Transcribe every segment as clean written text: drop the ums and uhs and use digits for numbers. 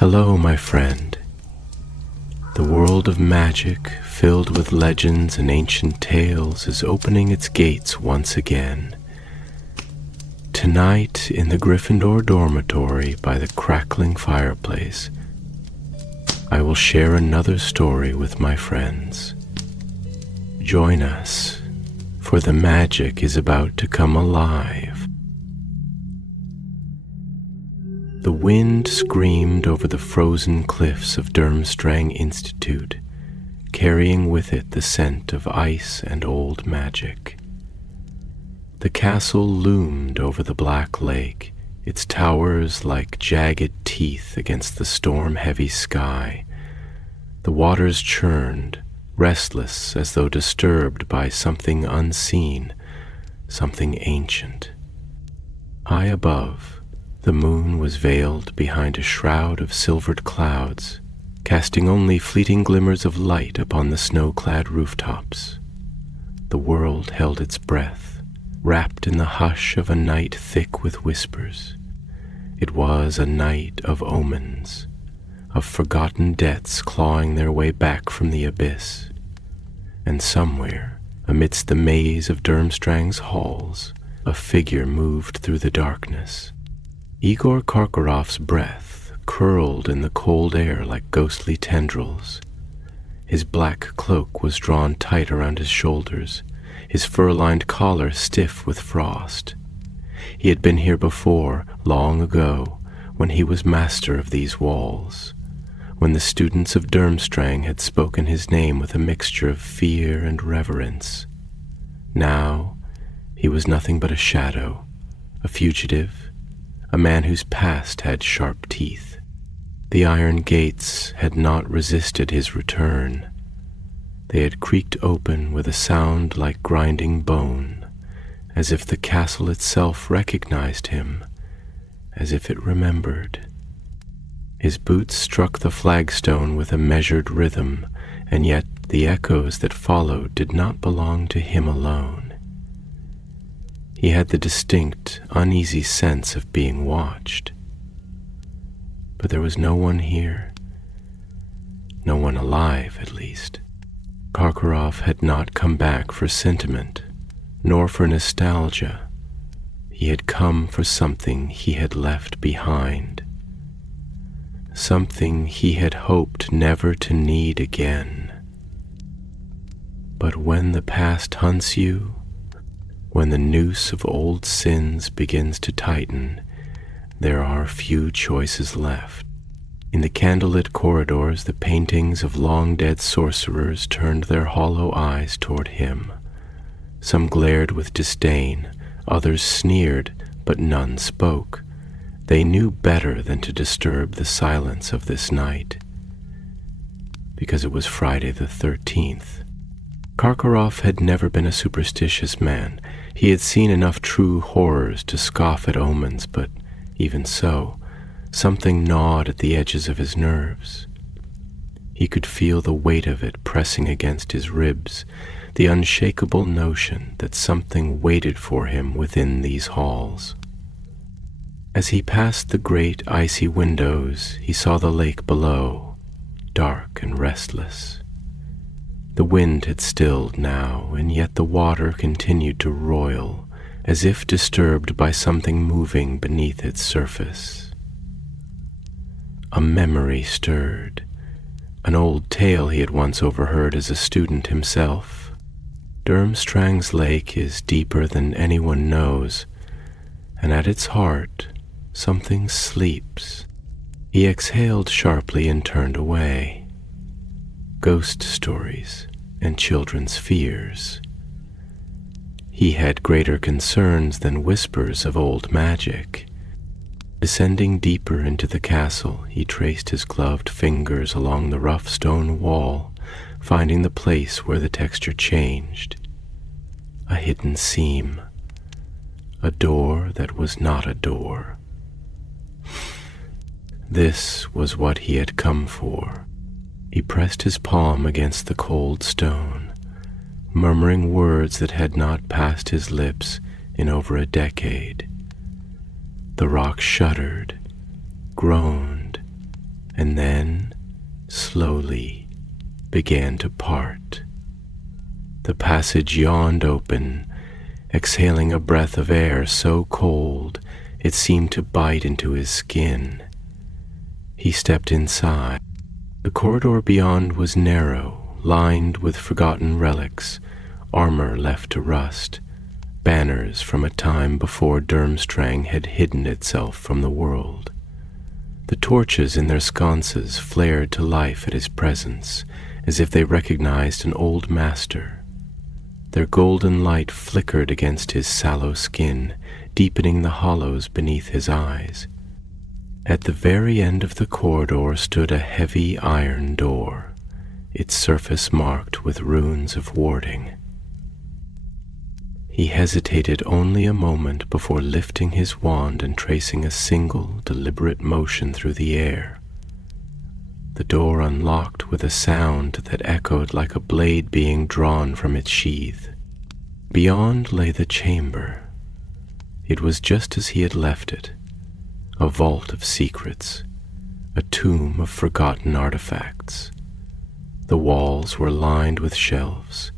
Hello, my friend. The world of magic, filled with legends and ancient tales, is opening its gates once again. Tonight, in the Gryffindor dormitory by the crackling fireplace, I will share another story with my friends. Join us, for the magic is about to come alive. The wind screamed over the frozen cliffs of Durmstrang Institute, carrying with it the scent of ice and old magic. The castle loomed over the black lake, its towers like jagged teeth against the storm-heavy sky. The waters churned, restless as though disturbed by something unseen, something ancient. High above, the moon was veiled behind a shroud of silvered clouds, casting only fleeting glimmers of light upon the snow-clad rooftops. The world held its breath, wrapped in the hush of a night thick with whispers. It was a night of omens, of forgotten debts clawing their way back from the abyss. And somewhere, amidst the maze of Durmstrang's halls, a figure moved through the darkness. Igor Karkaroff's breath curled in the cold air like ghostly tendrils. His black cloak was drawn tight around his shoulders, his fur-lined collar stiff with frost. He had been here before, long ago, when he was master of these walls, when the students of Durmstrang had spoken his name with a mixture of fear and reverence. Now, he was nothing but a shadow, a fugitive, a man whose past had sharp teeth. The iron gates had not resisted his return. They had creaked open with a sound like grinding bone, as if the castle itself recognized him, as if it remembered. His boots struck the flagstone with a measured rhythm, and yet the echoes that followed did not belong to him alone. He had the distinct, uneasy sense of being watched. But there was no one here. No one alive, at least. Karkaroff had not come back for sentiment, nor for nostalgia. He had come for something he had left behind. Something he had hoped never to need again. But when the past hunts you, when the noose of old sins begins to tighten, there are few choices left. In the candlelit corridors, the paintings of long-dead sorcerers turned their hollow eyes toward him. Some glared with disdain, others sneered, but none spoke. They knew better than to disturb the silence of this night, because it was Friday the 13th. Karkaroff had never been a superstitious man. He had seen enough true horrors to scoff at omens, but even so, something gnawed at the edges of his nerves. He could feel the weight of it pressing against his ribs, the unshakable notion that something waited for him within these halls. As he passed the great icy windows, he saw the lake below, dark and restless. The wind had stilled now, and yet the water continued to roil, as if disturbed by something moving beneath its surface. A memory stirred, an old tale he had once overheard as a student himself. Durmstrang's lake is deeper than anyone knows, and at its heart something sleeps. He exhaled sharply and turned away. Ghost stories and children's fears. He had greater concerns than whispers of old magic. Descending deeper into the castle, he traced his gloved fingers along the rough stone wall, finding the place where the texture changed. A hidden seam. A door that was not a door. This was what he had come for. He pressed his palm against the cold stone, murmuring words that had not passed his lips in over a decade. The rock shuddered, groaned, and then, slowly, began to part. The passage yawned open, exhaling a breath of air so cold it seemed to bite into his skin. He stepped inside. The corridor beyond was narrow, lined with forgotten relics, armor left to rust, banners from a time before Durmstrang had hidden itself from the world. The torches in their sconces flared to life at his presence, as if they recognized an old master. Their golden light flickered against his sallow skin, deepening the hollows beneath his eyes. At the very end of the corridor stood a heavy iron door, its surface marked with runes of warding. He hesitated only a moment before lifting his wand and tracing a single, deliberate motion through the air. The door unlocked with a sound that echoed like a blade being drawn from its sheath. Beyond lay the chamber. It was just as he had left it, a vault of secrets, a tomb of forgotten artifacts. The walls were lined with shelves,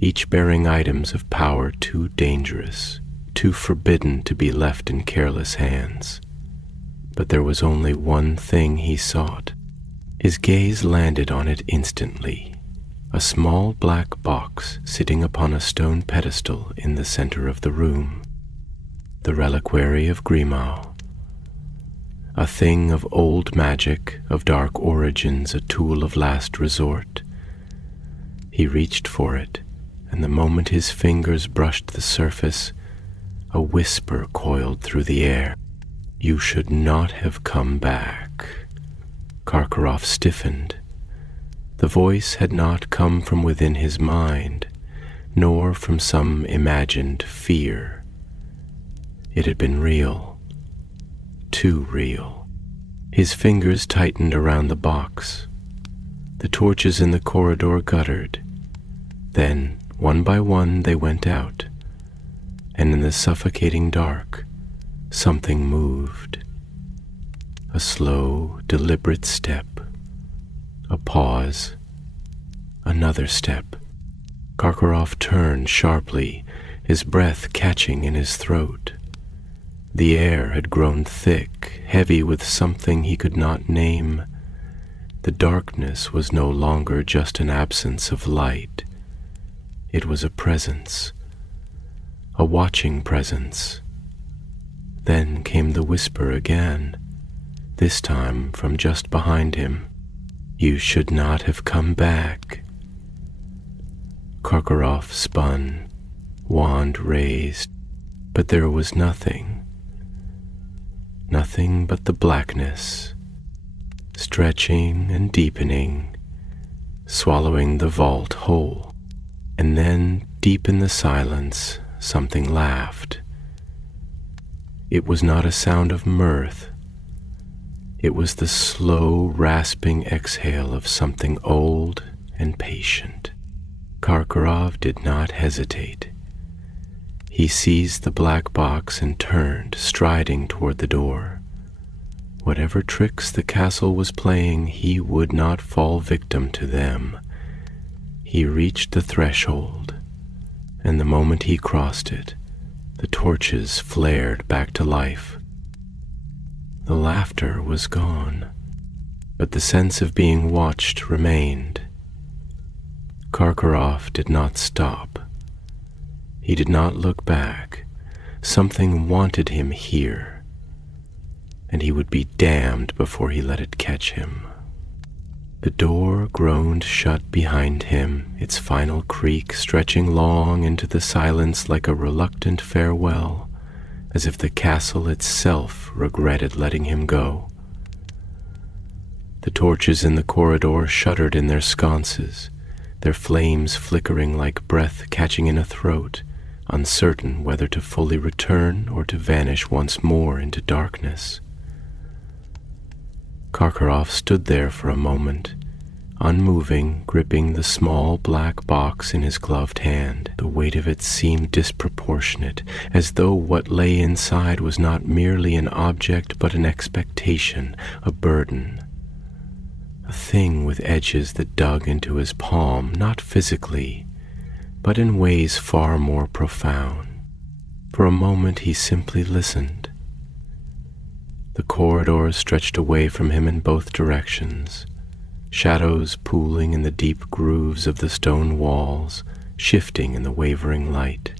each bearing items of power too dangerous, too forbidden to be left in careless hands. But there was only one thing he sought. His gaze landed on it instantly, a small black box sitting upon a stone pedestal in the center of the room. The reliquary of Grimau, a thing of old magic, of dark origins, a tool of last resort. He reached for it, and the moment his fingers brushed the surface, a whisper coiled through the air. "You should not have come back." Karkaroff stiffened. The voice had not come from within his mind, nor from some imagined fear. It had been real, too real. His fingers tightened around the box. The torches in the corridor guttered. Then, one by one, they went out, and in the suffocating dark, something moved. A slow, deliberate step, a pause, another step. Karkaroff turned sharply, his breath catching in his throat. The air had grown thick, heavy with something he could not name. The darkness was no longer just an absence of light. It was a presence, a watching presence. Then came the whisper again, this time from just behind him. "You should not have come back." Karkaroff spun, wand raised, but there was nothing but the blackness, stretching and deepening, swallowing the vault whole. And then, deep in the silence, something laughed. It was not a sound of mirth. It was the slow, rasping exhale of something old and patient. Karkaroff did not hesitate. He seized the black box and turned, striding toward the door. Whatever tricks the castle was playing, he would not fall victim to them. He reached the threshold, and the moment he crossed it, the torches flared back to life. The laughter was gone, but the sense of being watched remained. Karkaroff did not stop. He did not look back. Something wanted him here, and he would be damned before he let it catch him. The door groaned shut behind him, its final creak stretching long into the silence like a reluctant farewell, as if the castle itself regretted letting him go. The torches in the corridor shuddered in their sconces, their flames flickering like breath catching in a throat, uncertain whether to fully return or to vanish once more into darkness. Karkaroff stood there for a moment, unmoving, gripping the small black box in his gloved hand. The weight of it seemed disproportionate, as though what lay inside was not merely an object but an expectation, a burden. thing with edges that dug into his palm, not physically, but in ways far more profound. For a moment he simply listened. The corridors stretched away from him in both directions, shadows pooling in the deep grooves of the stone walls, shifting in the wavering light.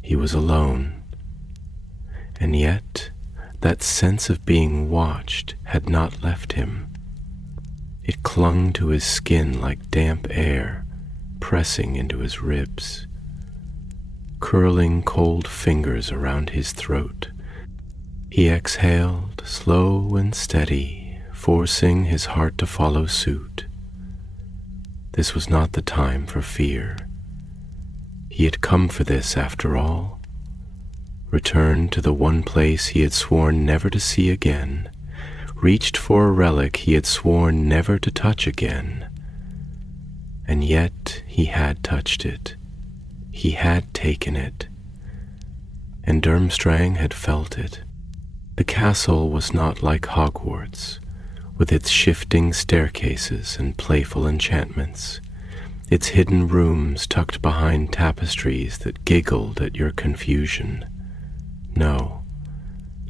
He was alone, and yet that sense of being watched had not left him. It clung to his skin like damp air, pressing into his ribs, curling cold fingers around his throat. He exhaled, slow and steady, forcing his heart to follow suit. This was not the time for fear. He had come for this after all. Returned to the one place he had sworn never to see again, reached for a relic he had sworn never to touch again. And yet he had touched it. He had taken it. And Durmstrang had felt it. The castle was not like Hogwarts, with its shifting staircases and playful enchantments, its hidden rooms tucked behind tapestries that giggled at your confusion. No,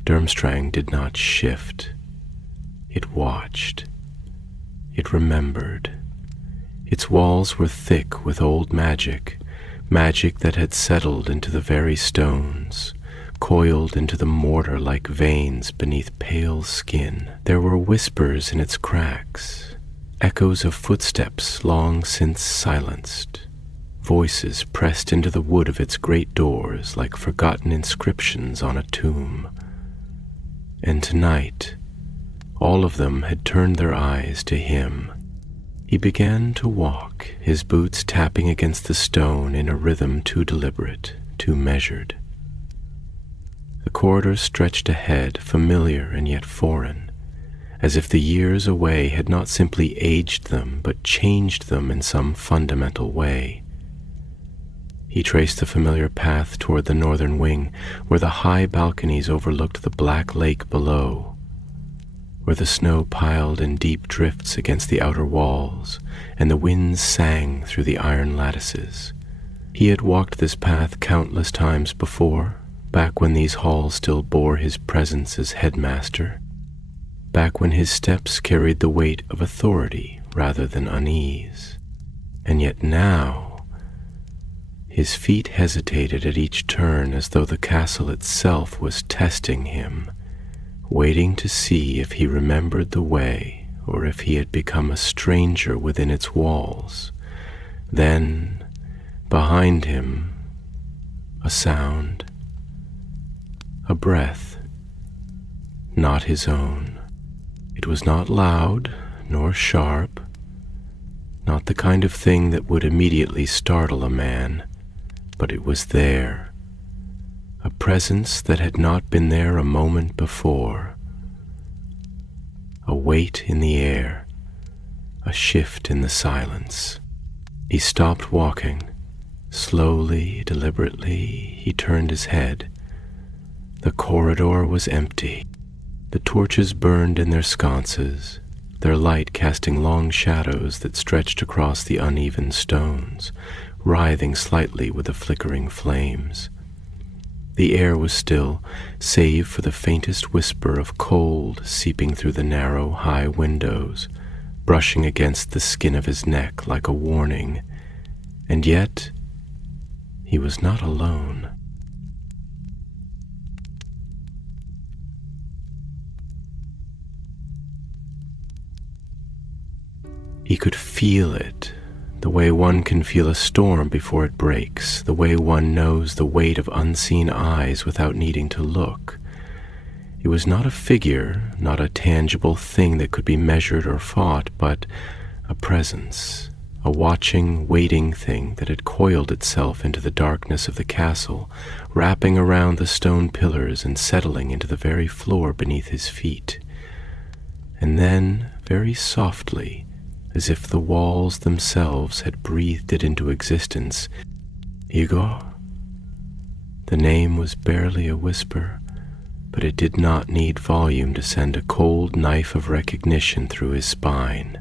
Durmstrang did not shift. It watched. It remembered. Its walls were thick with old magic, magic that had settled into the very stones, coiled into the mortar like veins beneath pale skin. There were whispers in its cracks, echoes of footsteps long since silenced, voices pressed into the wood of its great doors like forgotten inscriptions on a tomb. And tonight, all of them had turned their eyes to him. He began to walk, his boots tapping against the stone in a rhythm too deliberate, too measured. The corridors stretched ahead, familiar and yet foreign, as if the years away had not simply aged them, but changed them in some fundamental way. He traced the familiar path toward the northern wing, where the high balconies overlooked the black lake below, where the snow piled in deep drifts against the outer walls, and the winds sang through the iron lattices. He had walked this path countless times before, back when these halls still bore his presence as headmaster, back when his steps carried the weight of authority rather than unease. And yet now, his feet hesitated at each turn as though the castle itself was testing him, waiting to see if he remembered the way or if he had become a stranger within its walls. Then, behind him, a sound, a breath, not his own. It was not loud nor sharp, not the kind of thing that would immediately startle a man, but it was there, a presence that had not been there a moment before, a weight in the air, a shift in the silence. He stopped walking. Slowly, deliberately, he turned his head. The corridor was empty. The torches burned in their sconces, their light casting long shadows that stretched across the uneven stones, writhing slightly with the flickering flames. The air was still, save for the faintest whisper of cold seeping through the narrow, high windows, brushing against the skin of his neck like a warning. And yet, he was not alone. He could feel it, the way one can feel a storm before it breaks, the way one knows the weight of unseen eyes without needing to look. It was not a figure, not a tangible thing that could be measured or fought, but a presence, a watching, waiting thing that had coiled itself into the darkness of the castle, wrapping around the stone pillars and settling into the very floor beneath his feet. And then, very softly, as if the walls themselves had breathed it into existence, Igor. The name was barely a whisper, but it did not need volume to send a cold knife of recognition through his spine.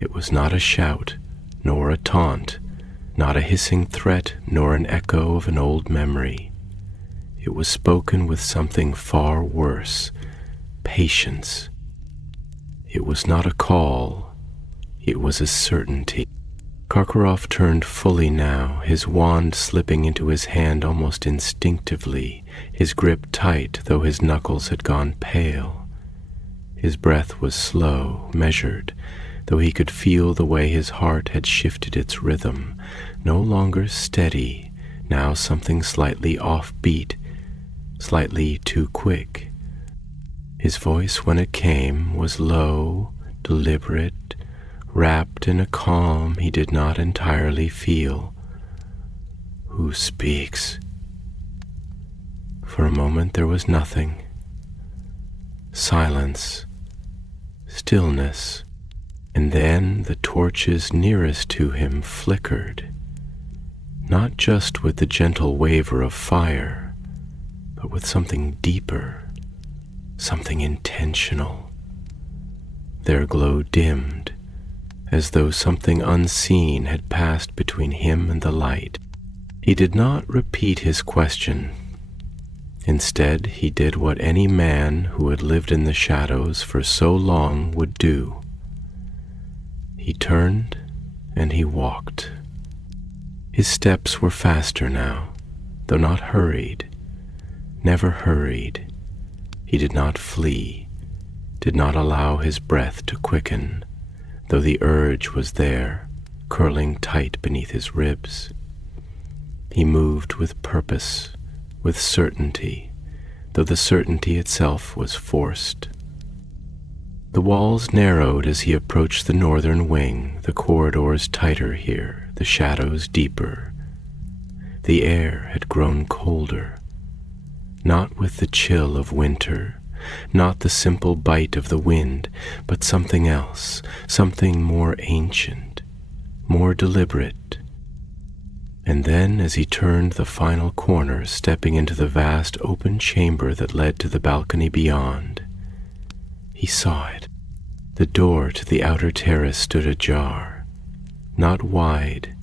It was not a shout, nor a taunt, not a hissing threat, nor an echo of an old memory. It was spoken with something far worse, patience. It was not a call, it was a certainty. Karkaroff turned fully now, his wand slipping into his hand almost instinctively, his grip tight though his knuckles had gone pale. His breath was slow, measured, though he could feel the way his heart had shifted its rhythm, no longer steady, now something slightly offbeat, slightly too quick. His voice, when it came, was low, deliberate, wrapped in a calm he did not entirely feel. "Who speaks?" For a moment there was nothing. Silence, stillness, and then the torches nearest to him flickered, not just with the gentle waver of fire, but with something deeper, something intentional. Their glow dimmed, as though something unseen had passed between him and the light. He did not repeat his question. Instead, he did what any man who had lived in the shadows for so long would do. He turned and he walked. His steps were faster now, though not hurried, never hurried. He did not flee, did not allow his breath to quicken, though the urge was there, curling tight beneath his ribs. He moved with purpose, with certainty, though the certainty itself was forced. The walls narrowed as he approached the northern wing, the corridors tighter here, the shadows deeper. The air had grown colder, not with the chill of winter, not the simple bite of the wind, but something else, something more ancient, more deliberate. And then, as he turned the final corner, stepping into the vast open chamber that led to the balcony beyond, he saw it. The door to the outer terrace stood ajar, not wide,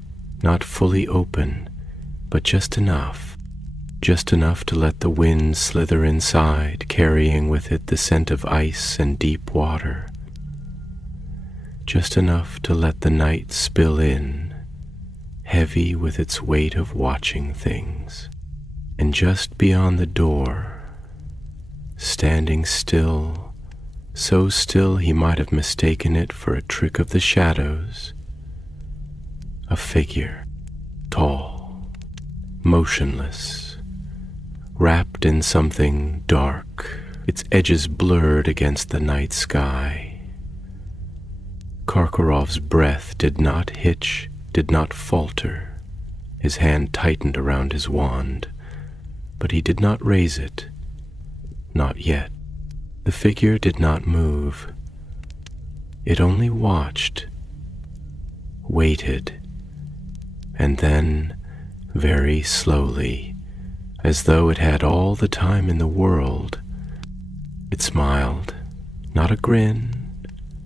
not fully open, but just enough to let the wind slither inside, carrying with it the scent of ice and deep water. Just enough to let the night spill in, heavy with its weight of watching things. And just beyond the door, standing still, so still he might have mistaken it for a trick of the shadows, a figure, tall, motionless, wrapped in something dark, its edges blurred against the night sky. Karkaroff's breath did not hitch, did not falter. His hand tightened around his wand, but he did not raise it. Not yet. The figure did not move. It only watched, waited, and then, very slowly, as though it had all the time in the world, it smiled, not a grin,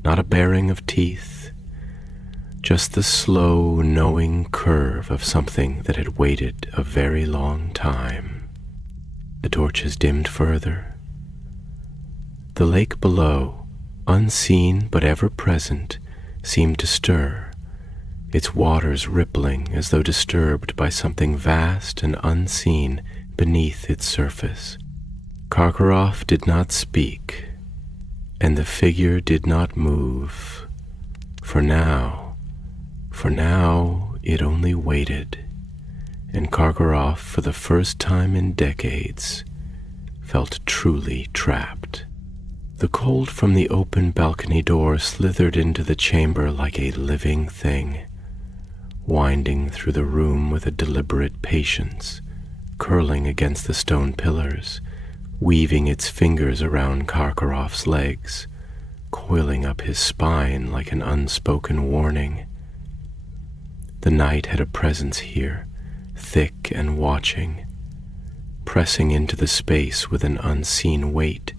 not a baring of teeth, just the slow, knowing curve of something that had waited a very long time. The torches dimmed further. The lake below, unseen but ever present, seemed to stir, its waters rippling as though disturbed by something vast and unseen beneath its surface. Karkaroff did not speak, and the figure did not move. For now, it only waited, and Karkaroff, for the first time in decades, felt truly trapped. The cold from the open balcony door slithered into the chamber like a living thing, winding through the room with a deliberate patience, curling against the stone pillars, weaving its fingers around Karkaroff's legs, coiling up his spine like an unspoken warning. The night had a presence here, thick and watching. pressing into the space with an unseen weight,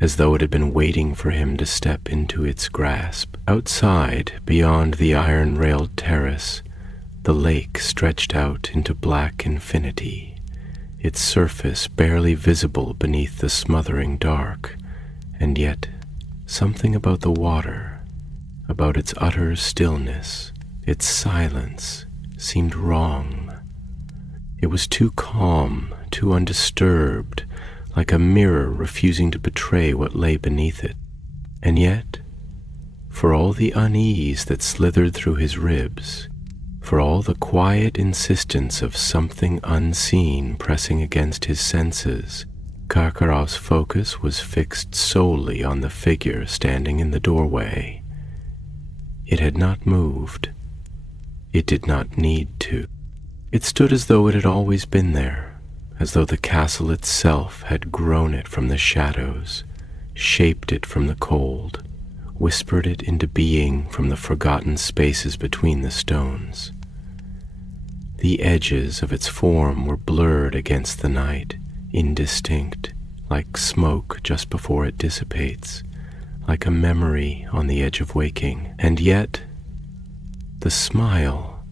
as though it had been waiting for him to step into its grasp. Outside, beyond the iron-railed terrace, the lake stretched out into black infinity, its surface barely visible beneath the smothering dark, and yet something about the water, about its utter stillness, its silence, seemed wrong. It was too calm, too undisturbed, like a mirror refusing to betray what lay beneath it. And yet, for all the unease that slithered through his ribs, for all the quiet insistence of something unseen pressing against his senses, Karkaroff's focus was fixed solely on the figure standing in the doorway. It had not moved. It did not need to. It stood as though it had always been there, as though the castle itself had grown it from the shadows, shaped it from the cold, whispered it into being from the forgotten spaces between the stones. The edges of its form were blurred against the night, indistinct, like smoke just before it dissipates, like a memory on the edge of waking. And yet, the smile,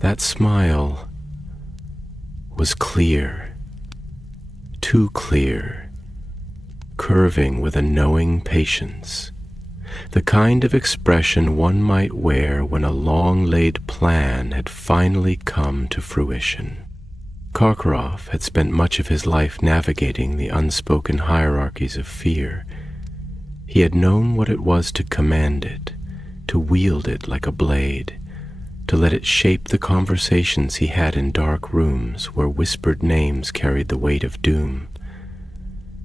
that smile was clear, too clear, curving with a knowing patience, the kind of expression one might wear when a long-laid plan had finally come to fruition. Karkaroff had spent much of his life navigating the unspoken hierarchies of fear. He had known what it was to command it, to wield it like a blade, to let it shape the conversations he had in dark rooms where whispered names carried the weight of doom.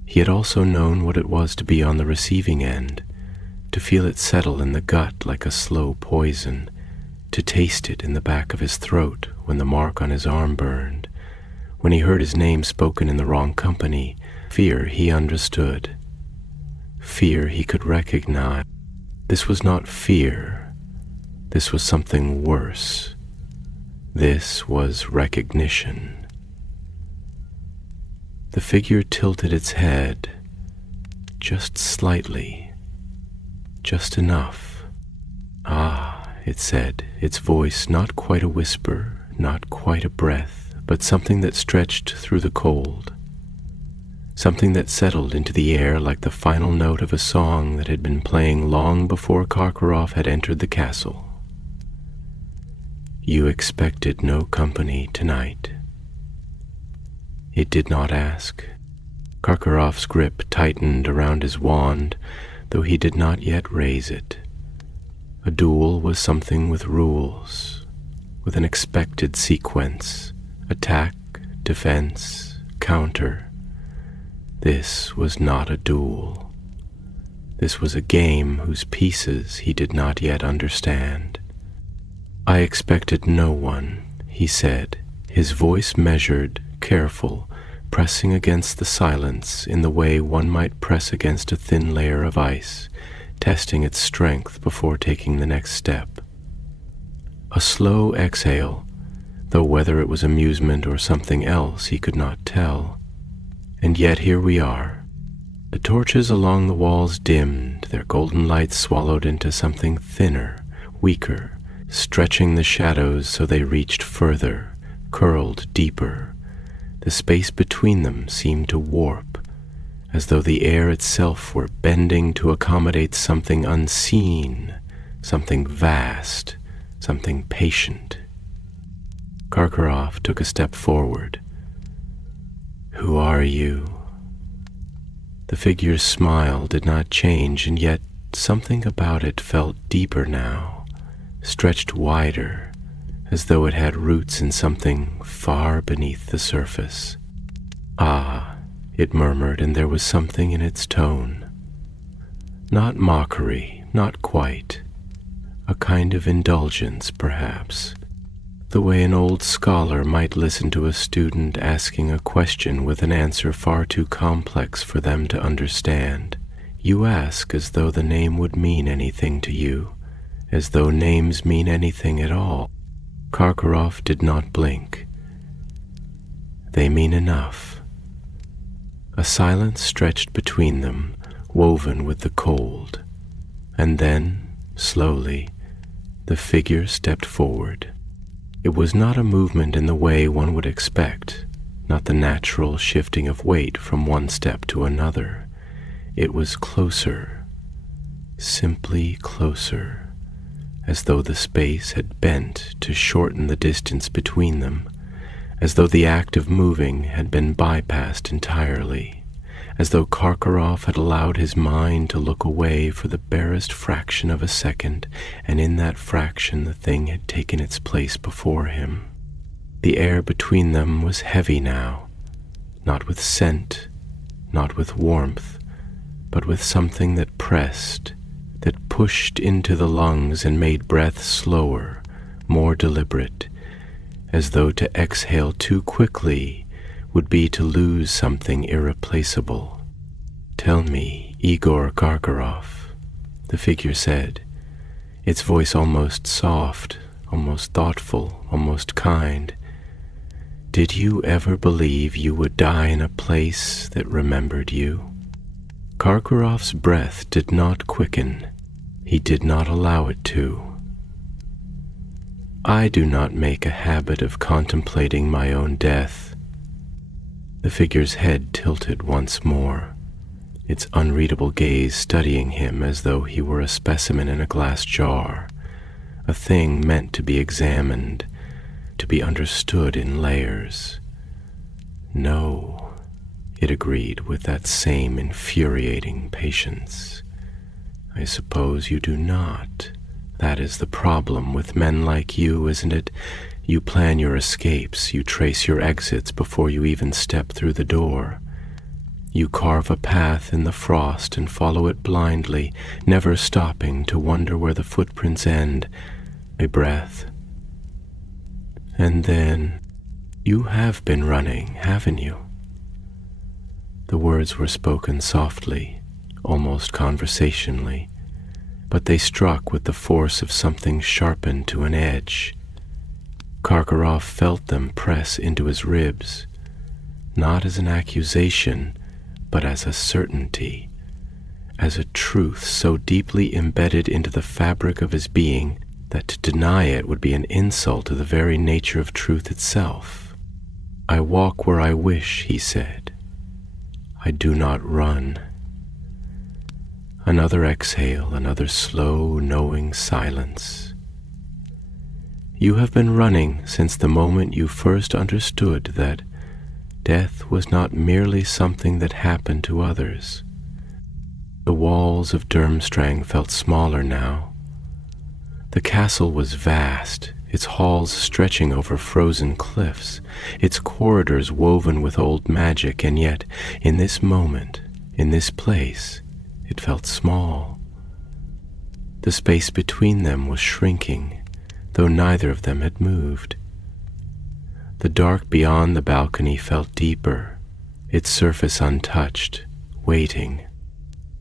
He had also known what it was to be on the receiving end, to feel it settle in the gut like a slow poison, to taste it in the back of his throat when the mark on his arm burned, when he heard his name spoken in the wrong company. Fear he understood. Fear he could recognize. This was not fear. This was something worse. This was recognition. The figure tilted its head, just slightly, just enough. "Ah," it said, its voice not quite a whisper, not quite a breath, but something that stretched through the cold, something that settled into the air like the final note of a song that had been playing long before Karkaroff had entered the castle. "You expected no company tonight." It did not ask. Karkaroff's grip tightened around his wand, though he did not yet raise it. A duel was something with rules, with an expected sequence: attack, defense, counter. This was not a duel. This was a game whose pieces he did not yet understand. "I expected no one," he said, his voice measured, careful, pressing against the silence in the way one might press against a thin layer of ice, testing its strength before taking the next step. A slow exhale, though whether it was amusement or something else he could not tell. And yet here we are. The torches along the walls dimmed, their golden lights swallowed into something thinner, weaker, stretching the shadows so they reached further, curled deeper. The space between them seemed to warp, as though the air itself were bending to accommodate something unseen, something vast, something patient. Karkaroff took a step forward. "Who are you?" The figure's smile did not change, and yet something about it felt deeper now, stretched wider, as though it had roots in something far beneath the surface. "Ah," it murmured, and there was something in its tone. Not mockery, not quite. A kind of indulgence, perhaps. The way an old scholar might listen to a student asking a question with an answer far too complex for them to understand. You ask as though the name would mean anything to you, as though names mean anything at all. Karkaroff did not blink. They mean enough. A silence stretched between them, woven with the cold, and then, slowly, the figure stepped forward. It was not a movement in the way one would expect, not the natural shifting of weight from one step to another. It was closer, simply closer, as though the space had bent to shorten the distance between them, as though the act of moving had been bypassed entirely, as though Karkaroff had allowed his mind to look away for the barest fraction of a second, and in that fraction the thing had taken its place before him. The air between them was heavy now, not with scent, not with warmth, but with something that pressed, that pushed into the lungs and made breath slower, more deliberate, as though to exhale too quickly would be to lose something irreplaceable. "Tell me, Igor Karkaroff," the figure said, its voice almost soft, almost thoughtful, almost kind. "Did you ever believe you would die in a place that remembered you?" Karkaroff's breath did not quicken. He did not allow it to. "I do not make a habit of contemplating my own death." The figure's head tilted once more, its unreadable gaze studying him as though he were a specimen in a glass jar, a thing meant to be examined, to be understood in layers. "No," it agreed with that same infuriating patience. "I suppose you do not. That is the problem with men like you, isn't it? You plan your escapes, you trace your exits before you even step through the door. You carve a path in the frost and follow it blindly, never stopping to wonder where the footprints end, a breath. And then, you have been running, haven't you?" The words were spoken softly, almost conversationally, but they struck with the force of something sharpened to an edge. Karkaroff felt them press into his ribs, not as an accusation, but as a certainty, as a truth so deeply embedded into the fabric of his being that to deny it would be an insult to the very nature of truth itself. "I walk where I wish," he said. "I do not run." Another exhale, another slow, knowing silence. "You have been running since the moment you first understood that death was not merely something that happened to others." The walls of Durmstrang felt smaller now. The castle was vast, its halls stretching over frozen cliffs, its corridors woven with old magic, and yet, in this moment, in this place, it felt small. The space between them was shrinking, though neither of them had moved. The dark beyond the balcony felt deeper, its surface untouched, waiting.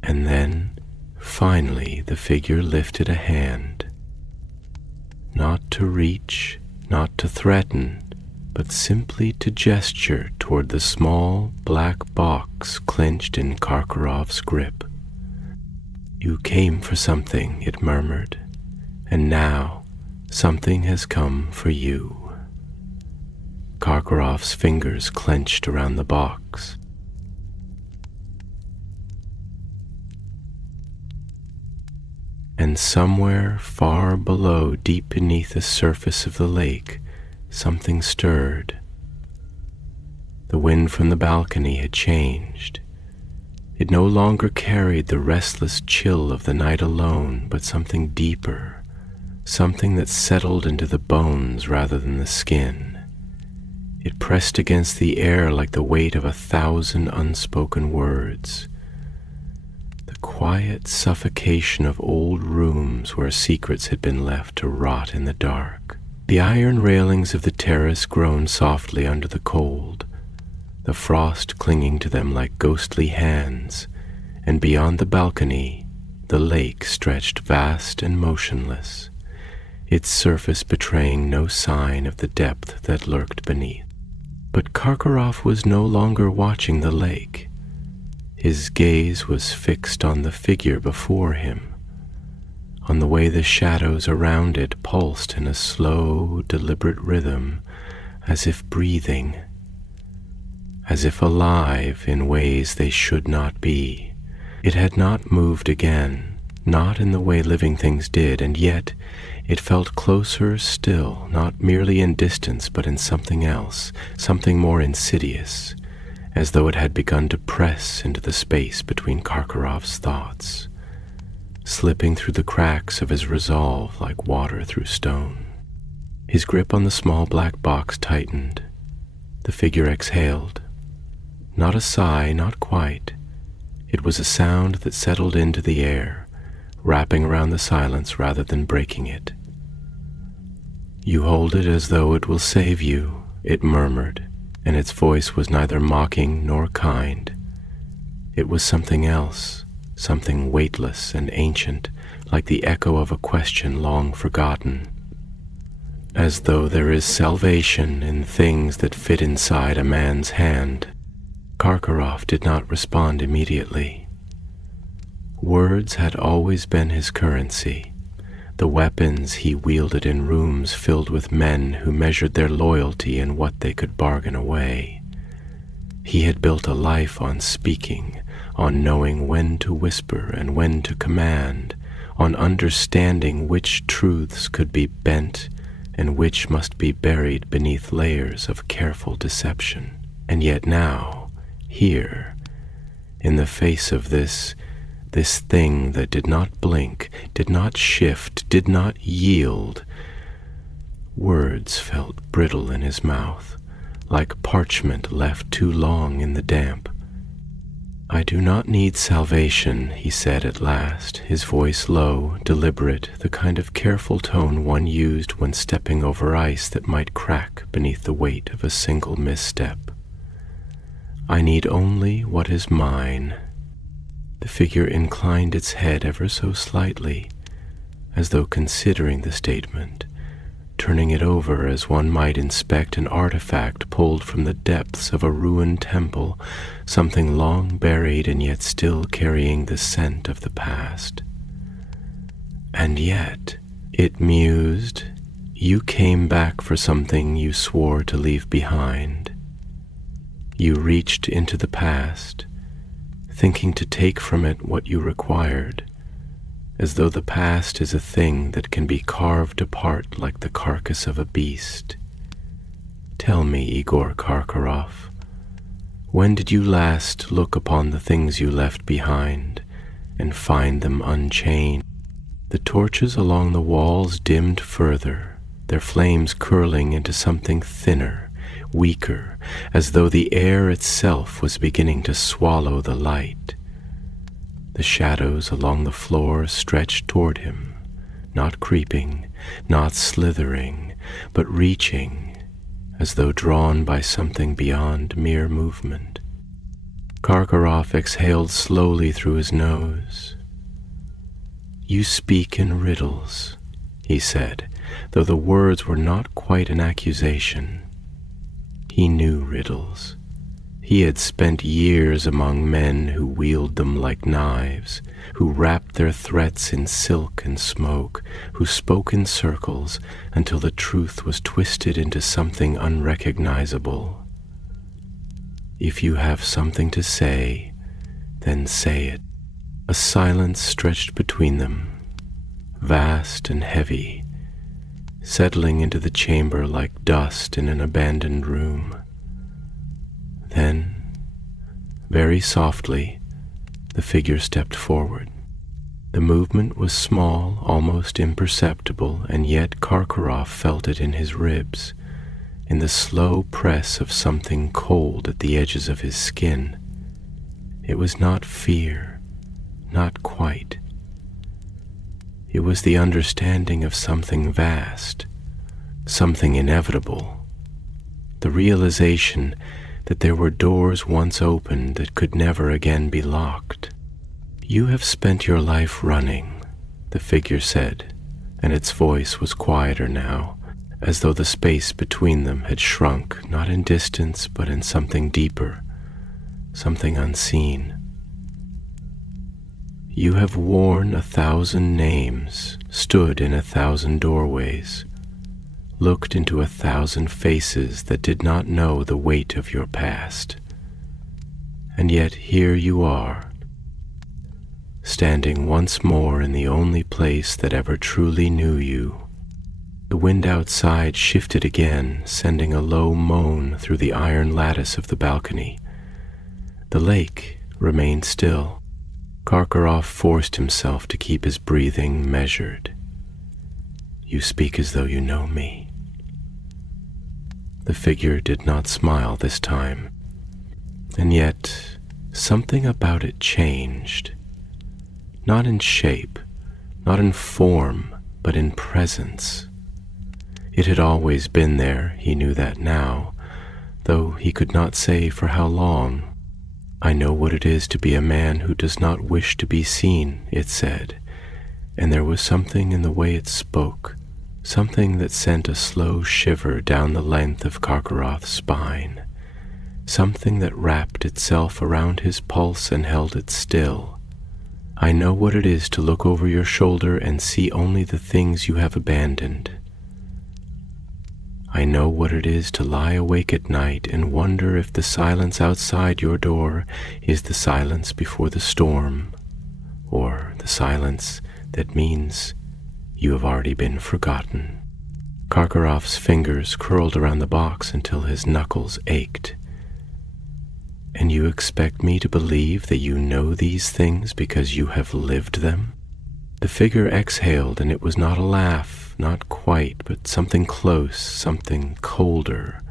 And then, finally, the figure lifted a hand. Not to reach, not to threaten, but simply to gesture toward the small black box clenched in Karkaroff's grip. "You came for something," it murmured, "and now something has come for you." Karkaroff's fingers clenched around the box. And somewhere far below, deep beneath the surface of the lake, something stirred. The wind from the balcony had changed. It no longer carried the restless chill of the night alone, but something deeper, something that settled into the bones rather than the skin. It pressed against the air like the weight of 1,000 unspoken words. The quiet suffocation of old rooms where secrets had been left to rot in the dark. The iron railings of the terrace groaned softly under the cold, the frost clinging to them like ghostly hands, and beyond the balcony, the lake stretched vast and motionless, its surface betraying no sign of the depth that lurked beneath. But Karkaroff was no longer watching the lake. His gaze was fixed on the figure before him, on the way the shadows around it pulsed in a slow, deliberate rhythm, as if breathing, as if alive in ways they should not be. It had not moved again, not in the way living things did, and yet it felt closer still, not merely in distance, but in something else, something more insidious, as though it had begun to press into the space between Karkaroff's thoughts, slipping through the cracks of his resolve like water through stone. His grip on the small black box tightened. The figure exhaled. Not a sigh, not quite. It was a sound that settled into the air, wrapping around the silence rather than breaking it. "You hold it as though it will save you," it murmured, and its voice was neither mocking nor kind. It was something else, something weightless and ancient, like the echo of a question long forgotten. As though there is salvation in things that fit inside a man's hand. Karkaroff did not respond immediately. Words had always been his currency, the weapons he wielded in rooms filled with men who measured their loyalty in what they could bargain away. He had built a life on speaking, on knowing when to whisper and when to command, on understanding which truths could be bent and which must be buried beneath layers of careful deception. And yet now, here, in the face of this thing that did not blink, did not shift, did not yield, words felt brittle in his mouth, like parchment left too long in the damp. "I do not need salvation," he said at last, his voice low, deliberate, the kind of careful tone one used when stepping over ice that might crack beneath the weight of a single misstep. "I need only what is mine." The figure inclined its head ever so slightly, as though considering the statement, turning it over as one might inspect an artifact pulled from the depths of a ruined temple, something long buried and yet still carrying the scent of the past. "And yet," it mused, "you came back for something you swore to leave behind. You reached into the past, thinking to take from it what you required, as though the past is a thing that can be carved apart like the carcass of a beast. Tell me, Igor Karkaroff, when did you last look upon the things you left behind and find them unchanged?" The torches along the walls dimmed further, their flames curling into something thinner, weaker, as though the air itself was beginning to swallow the light. The shadows along the floor stretched toward him, not creeping, not slithering, but reaching, as though drawn by something beyond mere movement. Karkaroff exhaled slowly through his nose. "You speak in riddles," he said, though the words were not quite an accusation. He knew riddles. He had spent years among men who wield them like knives, who wrapped their threats in silk and smoke, who spoke in circles until the truth was twisted into something unrecognizable. "If you have something to say, then say it." A silence stretched between them, vast and heavy, settling into the chamber like dust in an abandoned room. Then, very softly, the figure stepped forward. The movement was small, almost imperceptible, and yet Karkaroff felt it in his ribs, in the slow press of something cold at the edges of his skin. It was not fear, not quite. It was the understanding of something vast, something inevitable, the realization that there were doors once opened that could never again be locked. "You have spent your life running," the figure said, and its voice was quieter now, as though the space between them had shrunk, not in distance, but in something deeper, something unseen. You have worn 1,000 names, stood in 1,000 doorways, looked into 1,000 faces that did not know the weight of your past. And yet here you are, standing once more in the only place that ever truly knew you. The wind outside shifted again, sending a low moan through the iron lattice of the balcony. The lake remained still. Karkaroff forced himself to keep his breathing measured. You speak as though you know me. The figure did not smile this time, and yet something about it changed. Not in shape, not in form, but in presence. It had always been there, he knew that now, though he could not say for how long. I know what it is to be a man who does not wish to be seen, it said, and there was something in the way it spoke, something that sent a slow shiver down the length of Karkaroff's spine, something that wrapped itself around his pulse and held it still. I know what it is to look over your shoulder and see only the things you have abandoned. I know what it is to lie awake at night and wonder if the silence outside your door is the silence before the storm, or the silence that means you have already been forgotten. Karkaroff's fingers curled around the box until his knuckles ached. And you expect me to believe that you know these things because you have lived them? The figure exhaled, and it was not a laugh, not quite, but something close, something colder.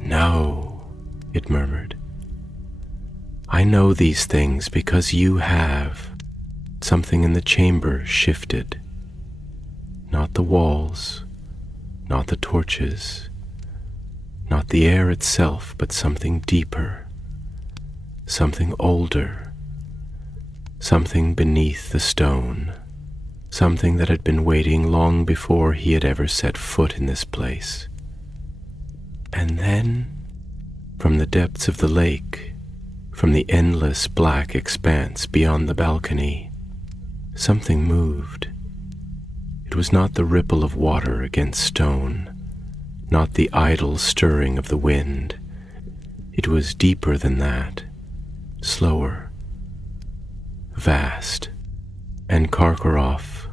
No, it murmured. I know these things because you have. Something in the chamber shifted. Not the walls, not the torches, not the air itself, but something deeper, something older, something beneath the stone, something that had been waiting long before he had ever set foot in this place. And then, from the depths of the lake, from the endless black expanse beyond the balcony, something moved. It was not the ripple of water against stone, not the idle stirring of the wind. It was deeper than that, slower, vast. And Karkaroff,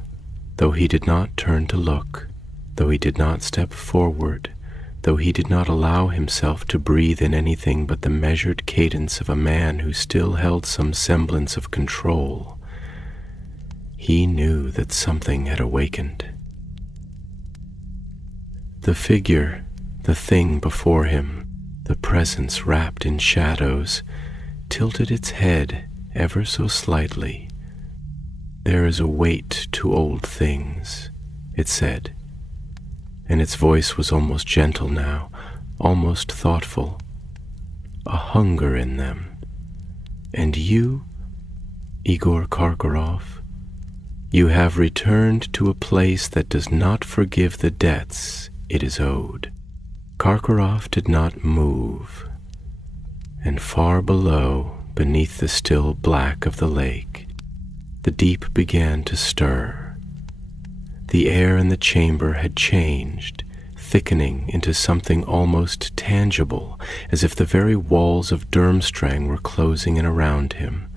though he did not turn to look, though he did not step forward, though he did not allow himself to breathe in anything but the measured cadence of a man who still held some semblance of control, he knew that something had awakened. The figure, the thing before him, the presence wrapped in shadows, tilted its head ever so slightly. There is a weight to old things, it said, and its voice was almost gentle now, almost thoughtful, a hunger in them. And you, Igor Karkaroff, you have returned to a place that does not forgive the debts it is owed. Karkaroff did not move, and far below, beneath the still black of the lake, the deep began to stir. The air in the chamber had changed, thickening into something almost tangible, as if the very walls of Durmstrang were closing in around him,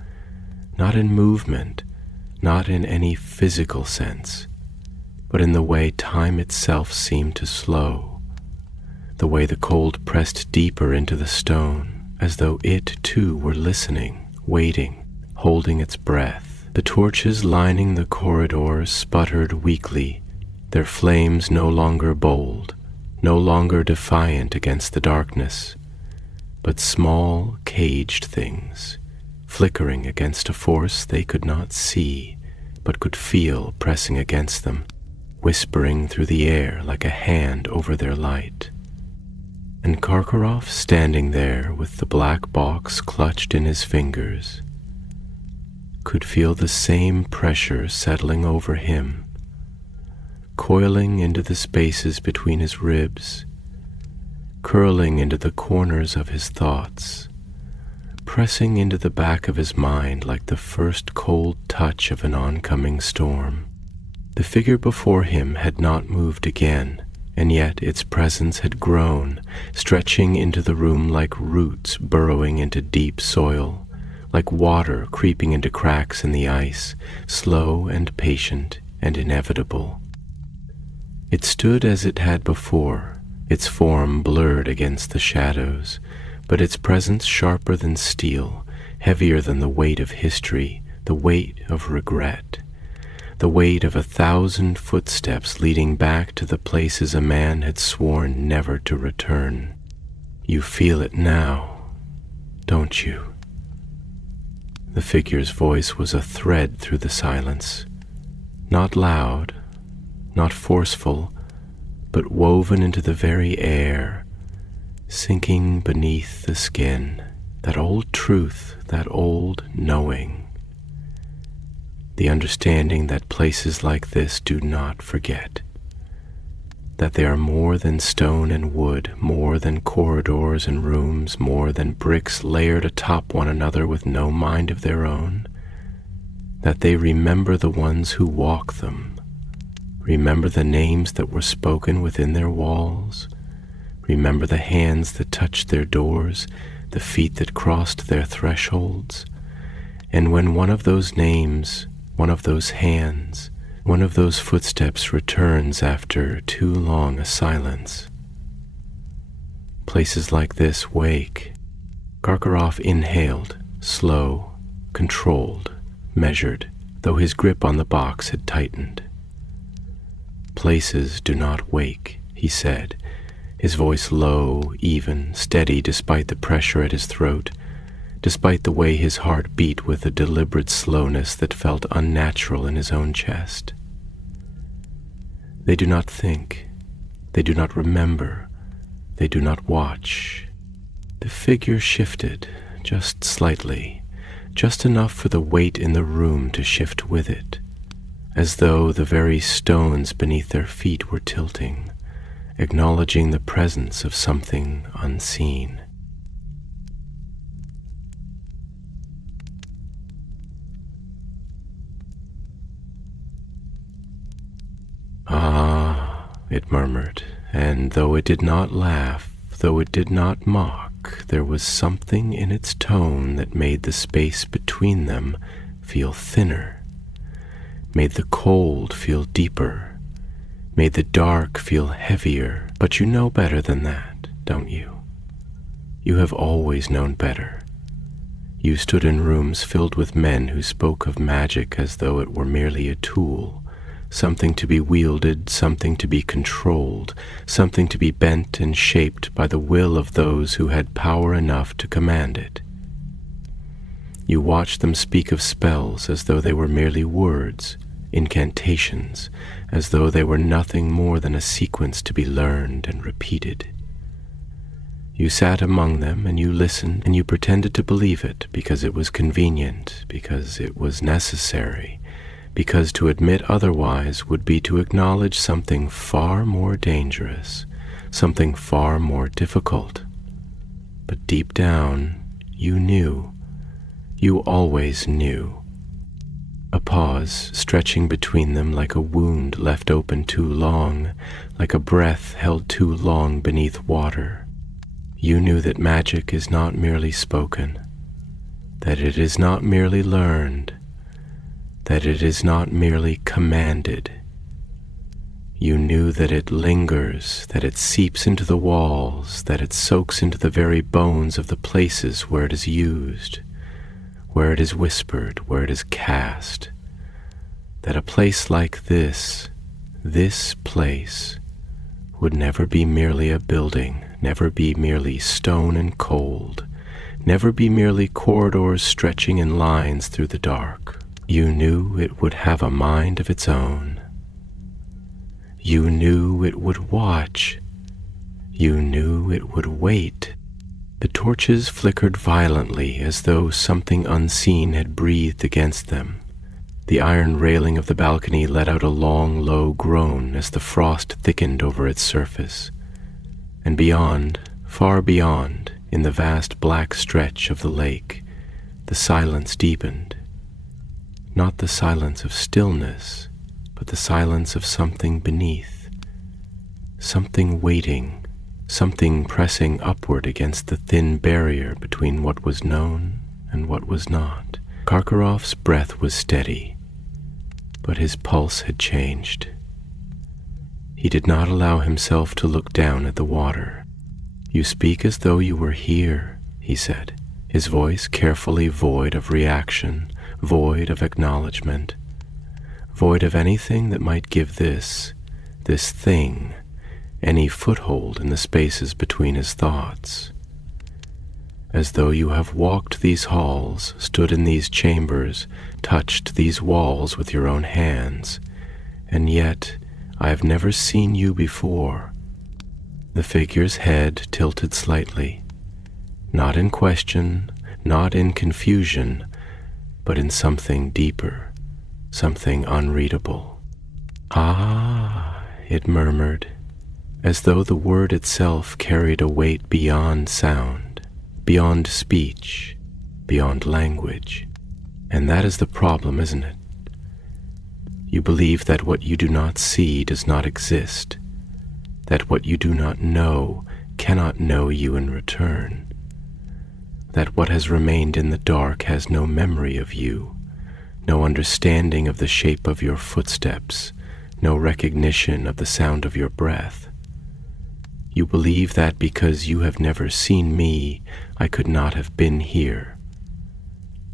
not in movement, not in any physical sense, but in the way time itself seemed to slow, the way the cold pressed deeper into the stone, as though it too were listening, waiting, holding its breath. The torches lining the corridors sputtered weakly, their flames no longer bold, no longer defiant against the darkness, but small, caged things, flickering against a force they could not see, but could feel pressing against them, whispering through the air like a hand over their light. And Karkaroff, standing there with the black box clutched in his fingers, could feel the same pressure settling over him, coiling into the spaces between his ribs, curling into the corners of his thoughts, pressing into the back of his mind like the first cold touch of an oncoming storm. The figure before him had not moved again, and yet its presence had grown, stretching into the room like roots burrowing into deep soil, like water creeping into cracks in the ice, slow and patient and inevitable. It stood as it had before, its form blurred against the shadows, but its presence sharper than steel, heavier than the weight of history, the weight of regret, the weight of 1,000 footsteps leading back to the places a man had sworn never to return. You feel it now, don't you? The figure's voice was a thread through the silence, not loud, not forceful, but woven into the very air, sinking beneath the skin, that old truth, that old knowing, the understanding that places like this do not forget, that they are more than stone and wood, more than corridors and rooms, more than bricks layered atop one another with no mind of their own, that they remember the ones who walk them, remember the names that were spoken within their walls, remember the hands that touched their doors, the feet that crossed their thresholds, and when one of those names, one of those hands, one of those footsteps returns after too long a silence. Places like this wake. Karkaroff inhaled, slow, controlled, measured, though his grip on the box had tightened. Places do not wake, he said, his voice low, even, steady despite the pressure at his throat, despite the way his heart beat with a deliberate slowness that felt unnatural in his own chest. They do not think, they do not remember, they do not watch. The figure shifted, just slightly, just enough for the weight in the room to shift with it, as though the very stones beneath their feet were tilting, acknowledging the presence of something unseen. "Ah," it murmured, and though it did not laugh, though it did not mock, there was something in its tone that made the space between them feel thinner, made the cold feel deeper, made the dark feel heavier. But you know better than that, don't you? You have always known better. You stood in rooms filled with men who spoke of magic as though it were merely a tool, something to be wielded, something to be controlled, something to be bent and shaped by the will of those who had power enough to command it. You watched them speak of spells as though they were merely words, incantations, as though they were nothing more than a sequence to be learned and repeated. You sat among them and you listened and you pretended to believe it because it was convenient, because it was necessary, because to admit otherwise would be to acknowledge something far more dangerous, something far more difficult. But deep down, you knew. You always knew. A pause stretching between them like a wound left open too long, like a breath held too long beneath water. You knew that magic is not merely spoken, that it is not merely learned, that it is not merely commanded. You knew that it lingers, that it seeps into the walls, that it soaks into the very bones of the places where it is used, where it is whispered, where it is cast, that a place like this place, would never be merely a building, never be merely stone and cold, never be merely corridors stretching in lines through the dark. You knew it would have a mind of its own. You knew it would watch. You knew it would wait. The torches flickered violently as though something unseen had breathed against them. The iron railing of the balcony let out a long, low groan as the frost thickened over its surface. And beyond, far beyond, in the vast black stretch of the lake, the silence deepened. Not the silence of stillness, but the silence of something beneath. Something waiting, something pressing upward against the thin barrier between what was known and what was not. Karkaroff's breath was steady, but his pulse had changed. He did not allow himself to look down at the water. "You speak as though you were here," he said, his voice carefully void of reaction, void of acknowledgement, void of anything that might give this thing, any foothold in the spaces between his thoughts. "As though you have walked these halls, stood in these chambers, touched these walls with your own hands, and yet I have never seen you before." The figure's head tilted slightly, not in question, not in confusion, but in something deeper, something unreadable. "Ah," it murmured, as though the word itself carried a weight beyond sound, beyond speech, beyond language. And that is the problem, isn't it? You believe that what you do not see does not exist, that what you do not know cannot know you in return, that what has remained in the dark has no memory of you, no understanding of the shape of your footsteps, no recognition of the sound of your breath. You believe that because you have never seen me, I could not have been here.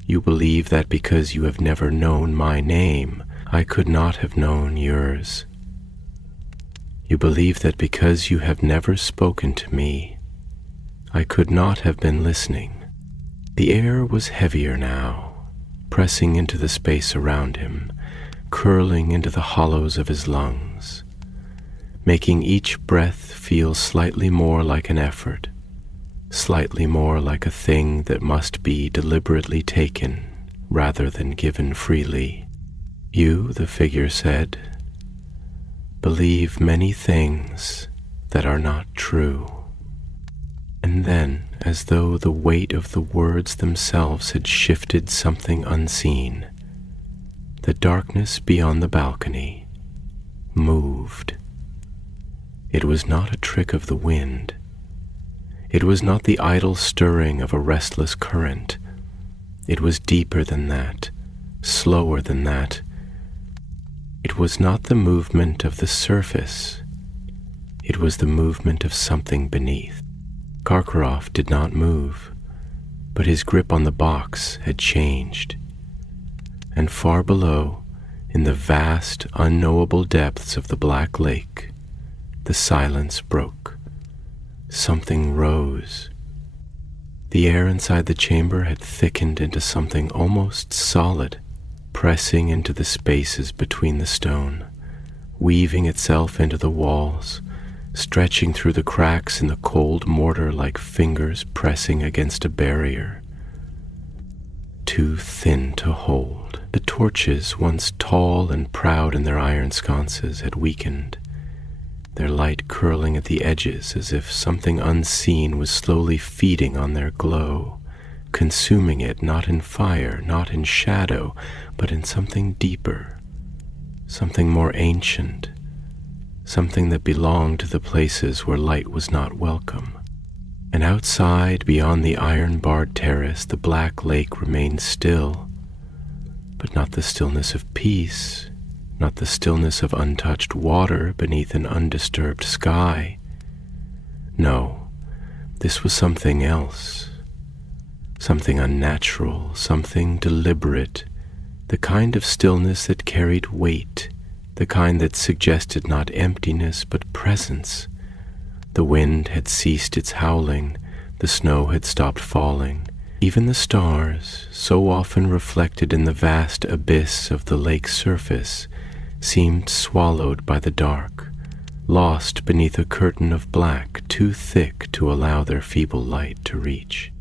You believe that because you have never known my name, I could not have known yours. You believe that because you have never spoken to me, I could not have been listening. The air was heavier now, pressing into the space around him, curling into the hollows of his lungs, making each breath feel slightly more like an effort, slightly more like a thing that must be deliberately taken rather than given freely. "You," the figure said, "believe many things that are not true." And then, as though the weight of the words themselves had shifted something unseen, the darkness beyond the balcony moved. It was not a trick of the wind. It was not the idle stirring of a restless current. It was deeper than that, slower than that. It was not the movement of the surface. It was the movement of something beneath. Karkaroff did not move, but his grip on the box had changed. And far below, in the vast, unknowable depths of the black lake, the silence broke. Something rose. The air inside the chamber had thickened into something almost solid, pressing into the spaces between the stone, weaving itself into the walls, stretching through the cracks in the cold mortar like fingers pressing against a barrier. Too thin to hold. The torches, once tall and proud in their iron sconces, had weakened, their light curling at the edges as if something unseen was slowly feeding on their glow, consuming it not in fire, not in shadow, but in something deeper, something more ancient, something that belonged to the places where light was not welcome. And outside, beyond the iron-barred terrace, the black lake remained still, but not the stillness of peace, not the stillness of untouched water beneath an undisturbed sky. No, this was something else, something unnatural, something deliberate, the kind of stillness that carried weight, the kind that suggested not emptiness but presence. The wind had ceased its howling, the snow had stopped falling. Even the stars, so often reflected in the vast abyss of the lake's surface, seemed swallowed by the dark, lost beneath a curtain of black too thick to allow their feeble light to reach.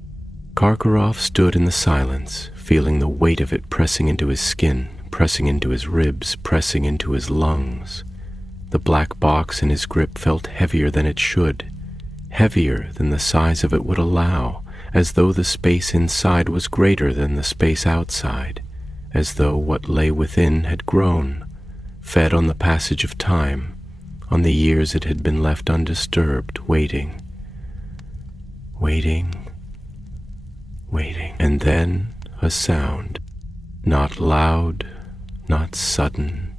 Karkaroff stood in the silence, feeling the weight of it pressing into his skin, pressing into his ribs, pressing into his lungs. The black box in his grip felt heavier than it should, heavier than the size of it would allow, as though the space inside was greater than the space outside, as though what lay within had grown, fed on the passage of time, on the years it had been left undisturbed, waiting, waiting, waiting. And then a sound, not loud, not sudden,